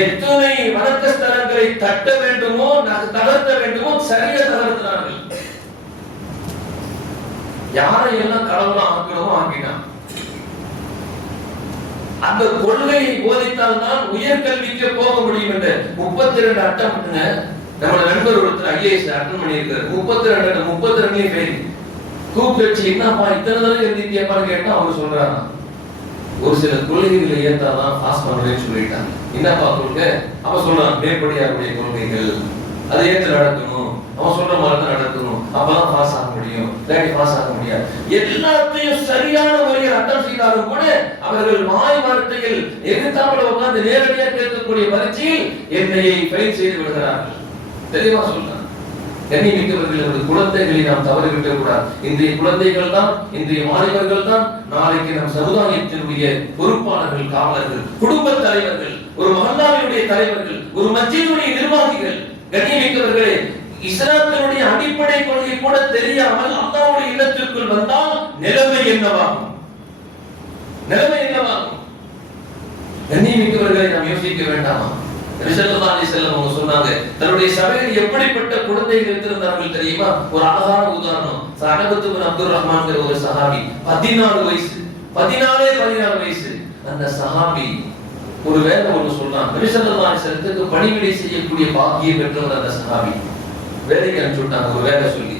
எத்தனை வணக்க ஸ்தலங்களை தட்ட வேண்டுமோ, தகர்த்த வேண்டுமோ, சரியா தகர்த்தார்கள். யாரையெல்லாம் கடவுளா ஆக்கணுமோ ஆக்கினான். அந்த கொள்கையை போதித்தால் தான் உயர்கல்விக்கு போக முடியும். என்ற 32 அட்டம் நம்ம நண்பர் ஒருத்தர் ஐஏஎஸ் அட்டன் பண்ணியிருக்காரு. 32 பேர் கூப்பிட்டு வச்சு என்னப்பா இத்தனை தடவை எழுதிட்டியாப்பான்னு கேட்டா அவர் சொல்றாங்க, ஒரு சில கொள்கைகளை ஏத்தாதான் பாஸ் பண்ணுவேன்னு சொல்லிட்டாங்க. என்னப்பா கொள்கை? அவன் சொல்றான் மேற்படியாருடைய கொள்கைகள், அதை ஏற்று நடக்கணும், அவன் சொல்ற மாதிரி தான் நடக்கணும், அப்பதான் பாஸ் ஆக முடியும், இல்லாட்டி பாஸ் ஆக முடியாது. எல்லாத்தையும் சரியான முறையில் அட்டம் செய்தாலும் கூட அவர்கள் வாய் வார்த்தைகள் எதிர்த்தாப்புல உட்கார்ந்து நேரடியாக கேட்கக்கூடிய பரீட்சையில் என்னையை ஃபெயில் செய்து விடுகிறார்கள். தெளிவா சொல்றாங்க. கண்ணியமிக்கவர்கள், குழந்தைகளை நாம் தவறு விட்டுக் கூடாது. இன்றைய குழந்தைகள் தான், இன்றைய மாணவர்கள் தான் நாளைக்கு நம் சமுதாயத்தினுடைய பொறுப்பாளர்கள், காவலர்கள், குடும்ப தலைவர்கள், ஒரு மஹல்லாவினுடைய தலைவர்கள், ஒரு மஸ்ஜிதுடைய நிர்வாகிகள். கண்ணியமிக்கவர்களே, இஸ்லாத்தினுடைய அடிப்படை கொள்கை கூட தெரியாமல் அல்லாஹ்வுடைய இல்லத்திற்குள் வந்தால் நிலைமை என்னவாகும்? நிலைமை என்னவாகும்? கண்ணியமிக்கவர்களை நாம் யோசிக்க வேண்டாமா? நபி ஸல்லல்லாஹு அலைஹி வஸல்லம் அவங்க சொன்னாங்க, தன்னுடைய சபையில் எப்படிப்பட்ட குழந்தைகள் இருந்திருந்தார்கள் தெரியுமா? ஒரு அழகான உதாரணம். சஹாபத்து பின் அப்துர் ரஹ்மான்ங்கிற ஒரு சஹாபி, 14 வயசு, 14 வயசு. அந்த சஹாபி ஒரு வேலை ஒன்று சொல்றான். நபி ஸல்லல்லாஹு அலைஹி வஸல்லத்துக்கு பணிவிடை செய்யக்கூடிய பாக்கியம் பெற்றவர் அந்த சஹாபி. வேலைக்கு அனுப்பிச்சுட்டாங்க ஒரு வேலை சொல்லி.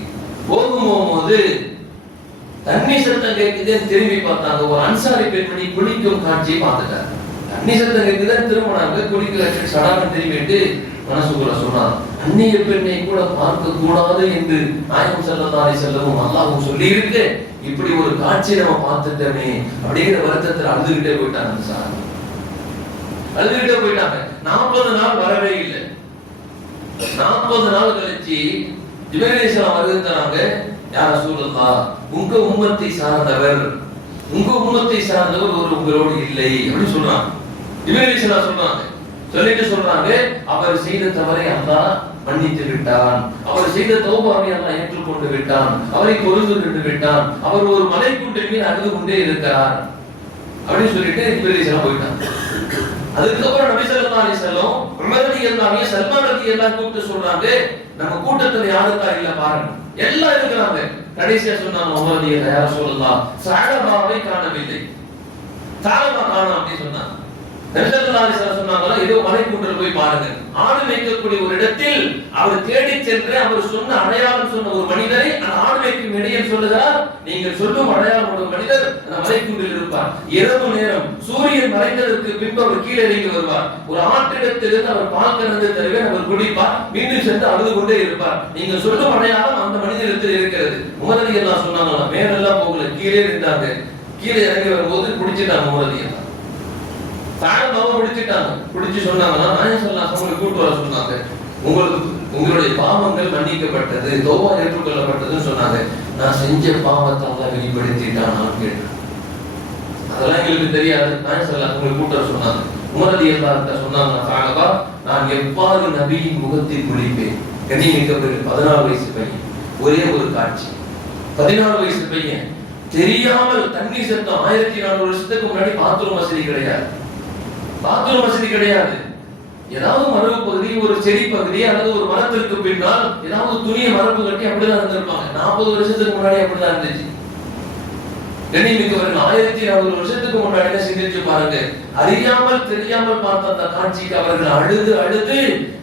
போகும்போது தண்ணி சத்தம் கேட்குதுன்னு திரும்பி பார்த்தாங்க. ஒரு அன்சாரி பெண்மணி குளிக்கும் காட்சியை பார்த்துட்டாங்க. தண்ணி சத்தம் கேட்குதுன்னு திரும்பினாங்க. குளிக்க வச்சு சடான்னு திரும்பிட்டு மனசுக்குள்ள சொன்னாங்க, அந்நிய பெண்ணை கூட பார்க்க கூடாது என்று நாயகம் ஸல்லல்லாஹு அலைஹி வஸல்லம் அல்லாஹ்வும் சொல்லி இருக்கு. இப்படி ஒரு காட்சி நம்ம பார்த்துட்டோமே அப்படிங்கிற வருத்தத்தில் அழுதுகிட்டே போயிட்டாங்க. அந்த சஹாபி அழுதுகிட்டே போயிட்டாங்க. 40 நாள் வரவே இல்லை. 40 நாள் கழிச்சு ஜிப்ரீல் அலைஹிஸ்ஸலாம் வருகிறாங்க. யா ரசூலல்லாஹ், உங்க உம்மத்தை சார்ந்தவர், உங்க உம்மத்தை சார்ந்தவர் ஒரு உங்களோடு இல்லை அப்படின்னு சொல்றாங்க. ஜிப்ரீல் அலைஹிஸ்ஸலாம் சொல்றாங்க. சொல்லிட்டு சொல்றாங்க, அவர் செய்த தவறை அல்லாஹ் மன்னித்து விட்டான், அவர் செய்த தௌபாவை அல்லாஹ் ஏற்றுக்கொண்டு விட்டான், அவரை பொறுத்து விட்டு விட்டான், அவர் ஒரு மலைக்குன்றின் மீது அழுது கொண்டே இருக்கிறார் அப்படின்னு சொல்லிட்டு ஜிப்ரீல் அலைஹிஸ்ஸலாம் போயிட்டாங்க. அதுக்கப்புறம் நபி ஸல்லல்லாஹு அலைஹி வஸல்லம் உமர் ரலியல்லாஹு அன்ஹு, சல்மான் ரலியல்லாஹு கூப்பிட்டு சொல்றாங்க, நம்ம கூட்டத்துல யாருக்கா இல்ல பாருங்க, எல்லாம் இருக்கிறாங்க. கடைசியா சொன்னாங்க, உமர் ரலியல்லாஹு யா ரசூலல்லாஹ், சஅலபாவை காணவில்லை, சஅலபா காணோம் அப்படின்னு சொன்னாங்க. நபி ஸல்லல்லாஹு அலைஹி வஸல்லம் சொன்னாங்க, இதோ மலைக்குன்றில் போய் பாருங்க. ஆடு மேய்க்கக்கூடிய ஒரு இடத்தில் அவர் தேடி சென்று அவர் சொன்ன அடையாளம் சொன்ன ஒரு மனிதரை அந்த ஆடு மேய்க்கும் இடையில் சொல்லுகிறார், நீங்கள் சொல்லும் அடையாளம் ஒரு மனிதர் அந்த மலைக்குன்றில் இருப்பார். இரவு நேரம் சூரியன் மறைந்ததற்கு பின்பு அவர் கீழே இறங்கி வருவார். ஒரு ஆட்டிடத்திலிருந்து அவர் பால் கறந்து தருவேன், அவர் குடிப்பார், மீண்டும் சென்று அழுது கொண்டே இருப்பார். நீங்கள் சொல்லும் அடையாளம் அந்த மனிதனிடத்தில் இருக்கிறது. உமர் ரலியல்லாஹு சொன்னாங்க, மேலெல்லாம் போகல, கீழே இருந்தாங்க. கீழே இறங்கி வரும்போது குடிச்சிட்டாங்க. உமர் ரலியல்லாஹு சாயபாவை பிடிச்சிட்டாங்க. பிடிச்சு சொன்னாங்கன்னா, நாயகம் ஸல்லல்லாஹு அலைஹி வஸல்லம் கூட்டு வர சொன்னாங்க, உங்களுடைய பாவங்கள் மன்னிக்கப்பட்டது, தௌபா ஏற்றுக்கொள்ளப்பட்டதுன்னு சொன்னாங்க. நான் செஞ்ச பாவத்தை அல்லாஹ் வெளிப்படுத்திட்டானான்னு கேட்டேன். அதெல்லாம் எங்களுக்கு தெரியாது. நாயகம் ஸல்லல்லாஹு அலைஹி வஸல்லம் கூட்டு வர சொன்னாங்க. உமர் ரலியல்லாஹு சொன்னாங்க, சாயபா, நான் எவ்வாறு நபியின் முகத்தில் குளிப்பேன். கண்ணியமிக்கவர்கள், 14 வயசு பையன், ஒரே ஒரு காட்சி. 14 வயசு பையன் தெரியாமல் தண்ணி சத்தம். 1400 வருஷத்துக்கு முன்னாடி பாத்ரூம் வசதி கிடையாது, பாத்ரூம் வசதி கிடையாது. ஏதாவது மரபு பகுதி, ஒரு செடி பகுதி அல்லது ஒரு மரத்திற்கு பின்னால் ஏதாவது துணியை மரபு கட்டி அப்படிதான் இருந்திருப்பாங்க. 40 வருஷத்துக்கு முன்னாடி அப்படிதான் இருந்துச்சு. கண்ணியமிக்கவர்கள் 1400 வருஷத்துக்கு முன்னாடி சிந்திச்சு பாருங்க. அறியாமல் தெரியாமல் பார்த்த அந்த காட்சிக்கு அவர்கள் அழுது அழுது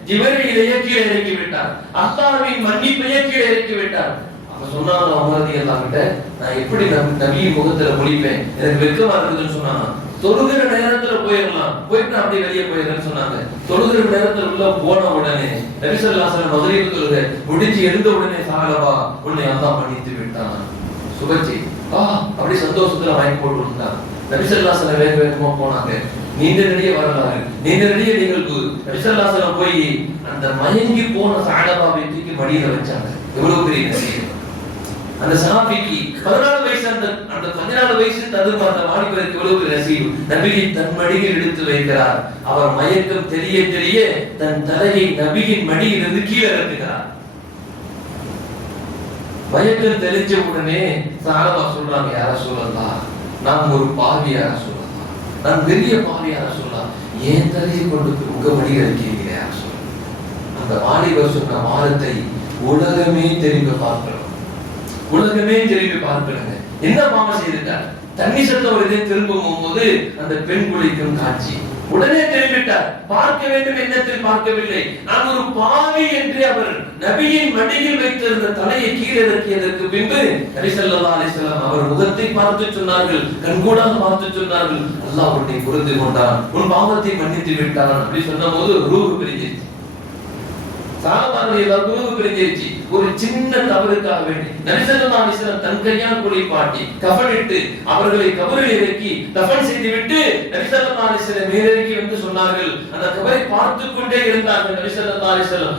ஜிப்ரீலை கீழே இறக்கி விட்டார். அல்லாஹ்வின் மன்னிப்பை கீழே இறக்கி விட்டார். அப்ப சொன்னாங்க அமரதி எல்லாம் கிட்ட, நான் எப்படி நபியின் முகத்துல முழிப்பேன், எனக்கு வெட்கமா இருக்குதுன்னு சொன்னாங்க. தொழுகிற நேரத்துல போயிடலாம், போயிட்டு அப்படியே வெளியே போயிடுறேன்னு சொன்னாங்க. தொழுகிற நேரத்துல உள்ள போன உடனே நபி ஸல்லல்லாஹு அலைஹி வஸல்லம் மக்ரிப் தொழுகை முடிஞ்சு எழுந்த உடனே சாலவா உன்னை அல்லாஹ் மன்னித்து விட்டான் சுபச்சி அப்படி சந்தோஷத்துல வாங்கி போட்டு இருந்தாங்க. நபி ஸல்லல்லாஹு அலைஹி வஸல்லம் வேக வேகமா போனாங்க. நீண்ட நெடிய வரலாறு, நீண்ட நெடிய நிகழ்வு. நபி ஸல்லல்லாஹு அலைஹி வஸல்லம் போய் அந்த மயங்கி போன சாலவாவை தூக்கி மடியில வச்சாங்க. எவ்வளவு பெரிய நசியம்! அந்த சஹாபிக்கு 14 வயசு, அந்த 14 வயசு ததும் அந்த வாலிபருக்கு எவ்வளவு நசீப். நபியின் தன் மடியில் எடுத்து வைக்கிறார். அவர் மயக்கம் தெரிய தெரிய தன் தலையை நபியின் மடியிலிருந்து கீழே இறக்குகிறார். மயக்கம் தெளிஞ்ச உடனே சஹாபா சொல்றாங்க, யார சொல்லலாம், நான் ஒரு பாவியார சொல்லலாம், நான் பெரிய பாவியார சொல்லலாம், ஏன் தலையை கொண்டு உங்க மடியில் இருக்கீங்க யார சொல்லலாம். அந்த வாலிபர் சொன்ன வார்த்தை உலகமே திரும்பி பார்க்கிறோம், உலகமே திரும்பி பார்க்கிறாங்க. என்ன பாவம் செய்திருக்கார்? தண்ணி சத்தம் ஒரு இதை திரும்பும் போது அந்த பெண் குளிக்கும் காட்சி உடனே திரும்பிட்டார். பார்க்க வேண்டும் எண்ணத்தில் பார்க்கவில்லை. நான் ஒரு பாவி என்று அவர் நபியின் மடியில் வைத்திருந்த தலையை கீழே இறக்கியதற்கு பின்பு நபி ஸல்லல்லாஹு அலைஹி வஸல்லம் அவர் முகத்தை பார்த்து சொன்னார்கள், கண்கூடாக பார்த்து சொன்னார்கள், அல்லாஹ் உன்னை புரிந்து கொண்டான், உன் பாவத்தை மன்னித்து விட்டான். அப்படி சொன்ன போது ரூஹ் பிரிஞ்சிருச்சு. சாதாரண ரூஹ் பிரிஞ்சிருச்சு. ஒரு சின்ன தவறுக்காக வேண்டி நபி ஸல்லல்லாஹு அலைஹி வஸல்லம் தன் கையால் குளிப்பாட்டி கஃனிட்டு அவர்களை கபரில் இறக்கி தஃபன் செய்துவிட்டு நபி ஸல்லல்லாஹு அலைஹி வஸல்லம் மேலிறங்கி வந்து சொன்னார்கள். அந்த கபரை பார்த்துக் கொண்டே இருந்தார்கள். நபி ஸல்லல்லாஹு அலைஹி வஸல்லம்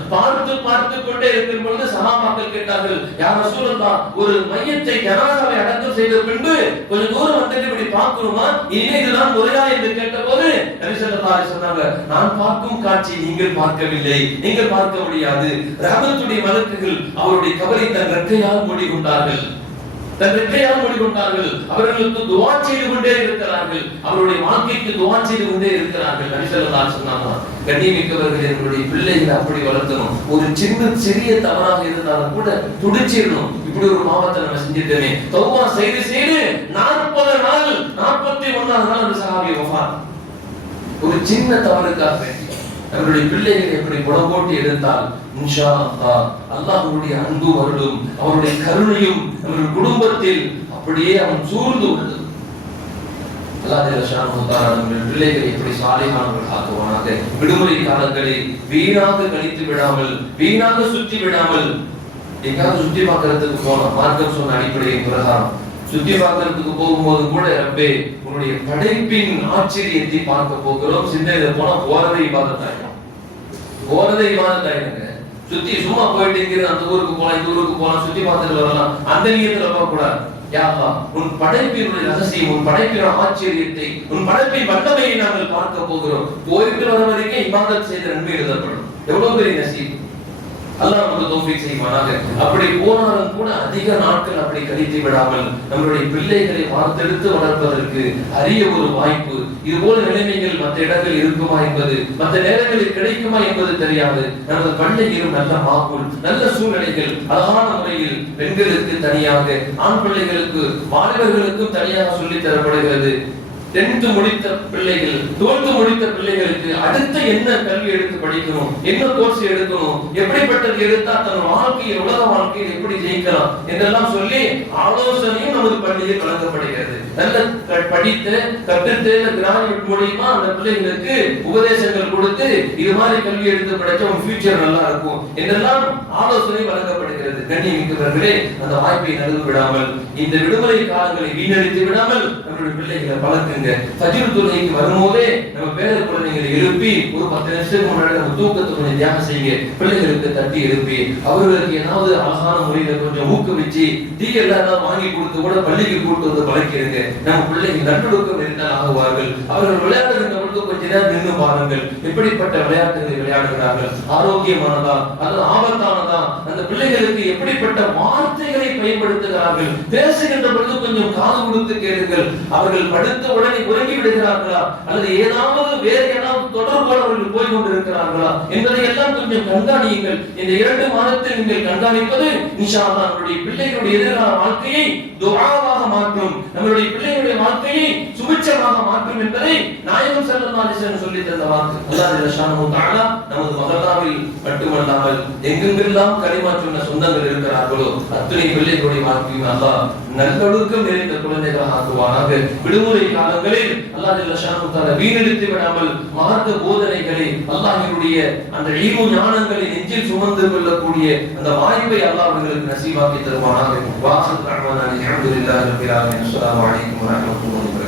பார்த்துக் கொண்டே இருக்கும் பொழுது சஹாபாக்கள் கேட்டார்கள், யா ரசூலல்லாஹ், ஒரு மையத்தை ஜனாசாவை அடக்கம் செய்த பின்பு கொஞ்சம் தூரம் வந்துட்டு இப்படி பார்க்கணுமா, இனிமே இதுதான் முறையா என்று கேட்டபோது நபி ஸல்லல்லாஹு அலைஹி வஸல்லம் சொன்னாங்க, நான் பார்க்கும் காட்சி நீங்கள் பார்க்கவில்லை, நீங்கள் பார்க்க முடியாது. ரஹமத்துடைய மலக்குகள் அவருடைய கபரை தன் ரெக்கையால் மூடிக்கொண்டார்கள், தன் ரெக்கையால் மூடிக்கொண்டார்கள். அவர்களுக்கு துஆ செய்து கொண்டே இருக்கிறார்கள், அவருடைய வாழ்க்கைக்கு துஆ செய்து கொண்டே இருக்கிறார்கள். நபி ஸல்லல்லாஹு அலைஹி வஸல்லம் சொன்னாங்க, கண்ணியமிக்கவர்களே, என்னுடைய பிள்ளைகளை அப்படி வளர்த்தணும். ஒரு சிறிய தவறாக இருந்தாலும் கூட துடிச்சிடணும். இப்படி ஒரு பாவத்தை நம்ம செஞ்சிட்டோமே, தௌபா செய்து 40 நாள் 41ஆவது நாள் அந்த சஹாபி வஃபாத். ஒரு சின்ன தவறுக்காக நம்முடைய பிள்ளைகளை எப்படி புடம்போட்டி எடுத்தால் இன்ஷா அல்லாஹ் அல்லாஹ்வுடைய அன்பு வருடும், அவருடைய கருணையும் நம்முடைய குடும்பத்தில் அப்படியே அவன் சூழ்ந்து உள்ளது. அல்லாஹ் ஜல்லஷானஹு தஆலா நம்முடைய பிள்ளைகளை எப்படி சாலிஹானவர்கள் ஆக்குவானாக. விடுமுறை காலங்களை வீணாக கழித்து விடாமல், வீணாக சுற்றி விடாமல், எங்காவது சுற்றி பார்க்கறதுக்கு போனோம், மார்க்கம் சொன்ன அடிப்படையின் பிரகாரம் சுத்தி பார்க்கறதுக்கு போகும்போது கூட, ரப்பே உன்னுடைய படைப்பின் ஆச்சரியத்தை பார்க்க போகிறோம், சிந்தனையில போனா போறதை இபாதத்தாயிடும், போறதை இபாதத்தாயிடுங்க. சுத்தி சும்மா போயிட்டு அந்த ஊருக்கு போலாம், இந்த ஊருக்கு போலாம், சுத்தி பார்த்துட்டு வரலாம், அந்த நியத்துல போக கூடாது. யா அல்லாஹ், உன் படைப்பினுடைய ரகசியம், உன் படைப்பின் ஆச்சரியத்தை, உன் படைப்பின் வல்லமையை நாங்கள் பார்க்க போகிறோம். போயிட்டு வர வரைக்கும் இபாதத் செய்த நன்மை எழுதப்படும். எவ்வளவு பெரிய நசீப்! அல்லாஹ் நமக்கு தௌஃபீக் செய்வானாக. அப்படி போனாலும் கூட அதிக நாட்கள் அப்படி கழித்து விடாமல் நம்மளுடைய பிள்ளைகளை வார்த்தெடுத்து வளர்ப்பதற்கு அரிய ஒரு வாய்ப்பு. இது போல நிலைமைகள் மற்ற இடங்கள் இருக்குமா என்பது, மற்ற நேரங்களில் கிடைக்குமா என்பது தெரியாது. நமது பள்ளியிலும் நல்ல மாக்குள், நல்ல சூழ்நிலைகள், அழகான முறையில் பெண்களுக்கு தனியாக, ஆண் பிள்ளைகளுக்கு, வாலிபர்களுக்கும் தனியாக சொல்லித் தரப்படுகிறது. 10th முடித்த பிள்ளைகள், 12th முடித்த பிள்ளைகளுக்கு அடுத்த என்ன கல்வி எடுத்து படிக்கணும், என்ன கோர்ஸ் எடுக்கணும், எப்படிப்பட்டது எடுத்தா தன் வாழ்க்கையில், உலக வாழ்க்கையில் எப்படி ஜெயிக்கலாம் என்றெல்லாம் சொல்லி ஆலோசனையும் நமது பள்ளியில் வழங்கப்படுகிறது. நல்ல படித்து கற்றுத்து கிராஜுவேட் மூலியமா அந்த பிள்ளைகளுக்கு உபதேசங்கள் கொடுத்து இது மாதிரி கல்வி எடுத்து படிச்சா உன் ஃபியூச்சர் நல்லா இருக்கும் என்றெல்லாம் ஆலோசனை வழங்கப்படுகிறது. கண்ணியமிக்கவர்களே, அந்த வாய்ப்பை நழுவ விடாமல், இந்த விடுமுறை காலங்களை வீணடித்து விடாமல் நம்முடைய பிள்ளைகளை வளர்க்க. ஃபஜ்ர் தொழுகைக்கு வரும்போதே நம்ம பேர குழந்தைகளை எழுப்பி ஒரு 10 நிமிஷத்துக்கு முன்னாடி நம்ம தூக்கத்தை கொஞ்சம் தியானம் செய்யுங்க. பிள்ளைகளுக்கு தட்டி எழுப்பி அவர்களுக்கு ஏதாவது அழகான முறையில கொஞ்சம் ஊக்குவிச்சு டீ எல்லாம் வாங்கி கொடுத்து கூட பள்ளிக்கு கூட்டு வந்து பழக்கிடுங்க. நம்ம பிள்ளைகள் நல்லொழுக்கம் இருந்தால் ஆகுவார்கள். அவர்கள் விளையாடுகின்ற பொழுது கொஞ்ச நேரம் நின்று பாருங்கள், எப்படிப்பட்ட விளையாட்டுகளை விளையாடுகிறார்கள், ஆரோக்கியமானதா அல்லது ஆபத்தானதா, அந்த பிள்ளைகளுக்கு எப்படிப்பட்ட வார்த்தைகளை பயன்படுத்துகிறார்கள், பேசுகின்ற பொழுது கொஞ்சம் காது கொடுத்து கேளுங்கள், அவர்கள் படுத்த உடனே உறங்கி விடுகிறார்களா அல்லது ஏதாவது வேறு ஏதாவது தொடர்போடு அவர்கள் போய் கொண்டிருக்கிறார்களா என்பதை எல்லாம் கொஞ்சம் கண்காணியுங்கள். இந்த 2 மாதத்தில் நீங்கள் கண்காணிப்பது இன்ஷா அல்லாஹ் நம்முடைய பிள்ளைகளுடைய எதிர்கால வாழ்க்கையை துஆவாக மாற்றும், நம்முடைய பிள்ளைகளுடைய வாழ்க்கையை சுபிட்சமாக மாற்றும் என்பதை நாயகம் ஸல்லல்லாஹு அலைஹி வஸல்லம் சொல்லி தந்த வாக்கு. அல்லாஹ் ஜல்ல ஷானஹு தஆலா நமது மகதாவில் மட்டுமல்லாமல் எங்கெங்கெல்லாம் கலிமா சொன்ன சொந்தங்கள் இருக்கிறார்களோ அத்தனை பிள்ளைகளுடைய வாழ்க்கையும் அல்லாஹ் நல்லொழுக்கம் நிறைந்த குழந்தைகளாக ஆக்குவானாக. விடுமுறை காலங்களில் அல்லாஹ் ஜல்ல ஷானஹு தஆலா வீணடித்து விடாமல் மார்க்க போதனைகளை, அல்லாஹ்வினுடைய அந்த இல்மு ஞானங்களை நெஞ்சில் சுமந்து கொள்ளக்கூடிய அந்த வாய்ப்பை அல்லாஹ் அவர்களுக்கு நசீபாக்கி தருவானாக. வாஹிர் தஅவானா அல்ஹம்துலில்லாஹி ரப்பில் ஆலமீன். அஸ்ஸலாமு அலைக்கும் வரஹ்மத்துல்லாஹி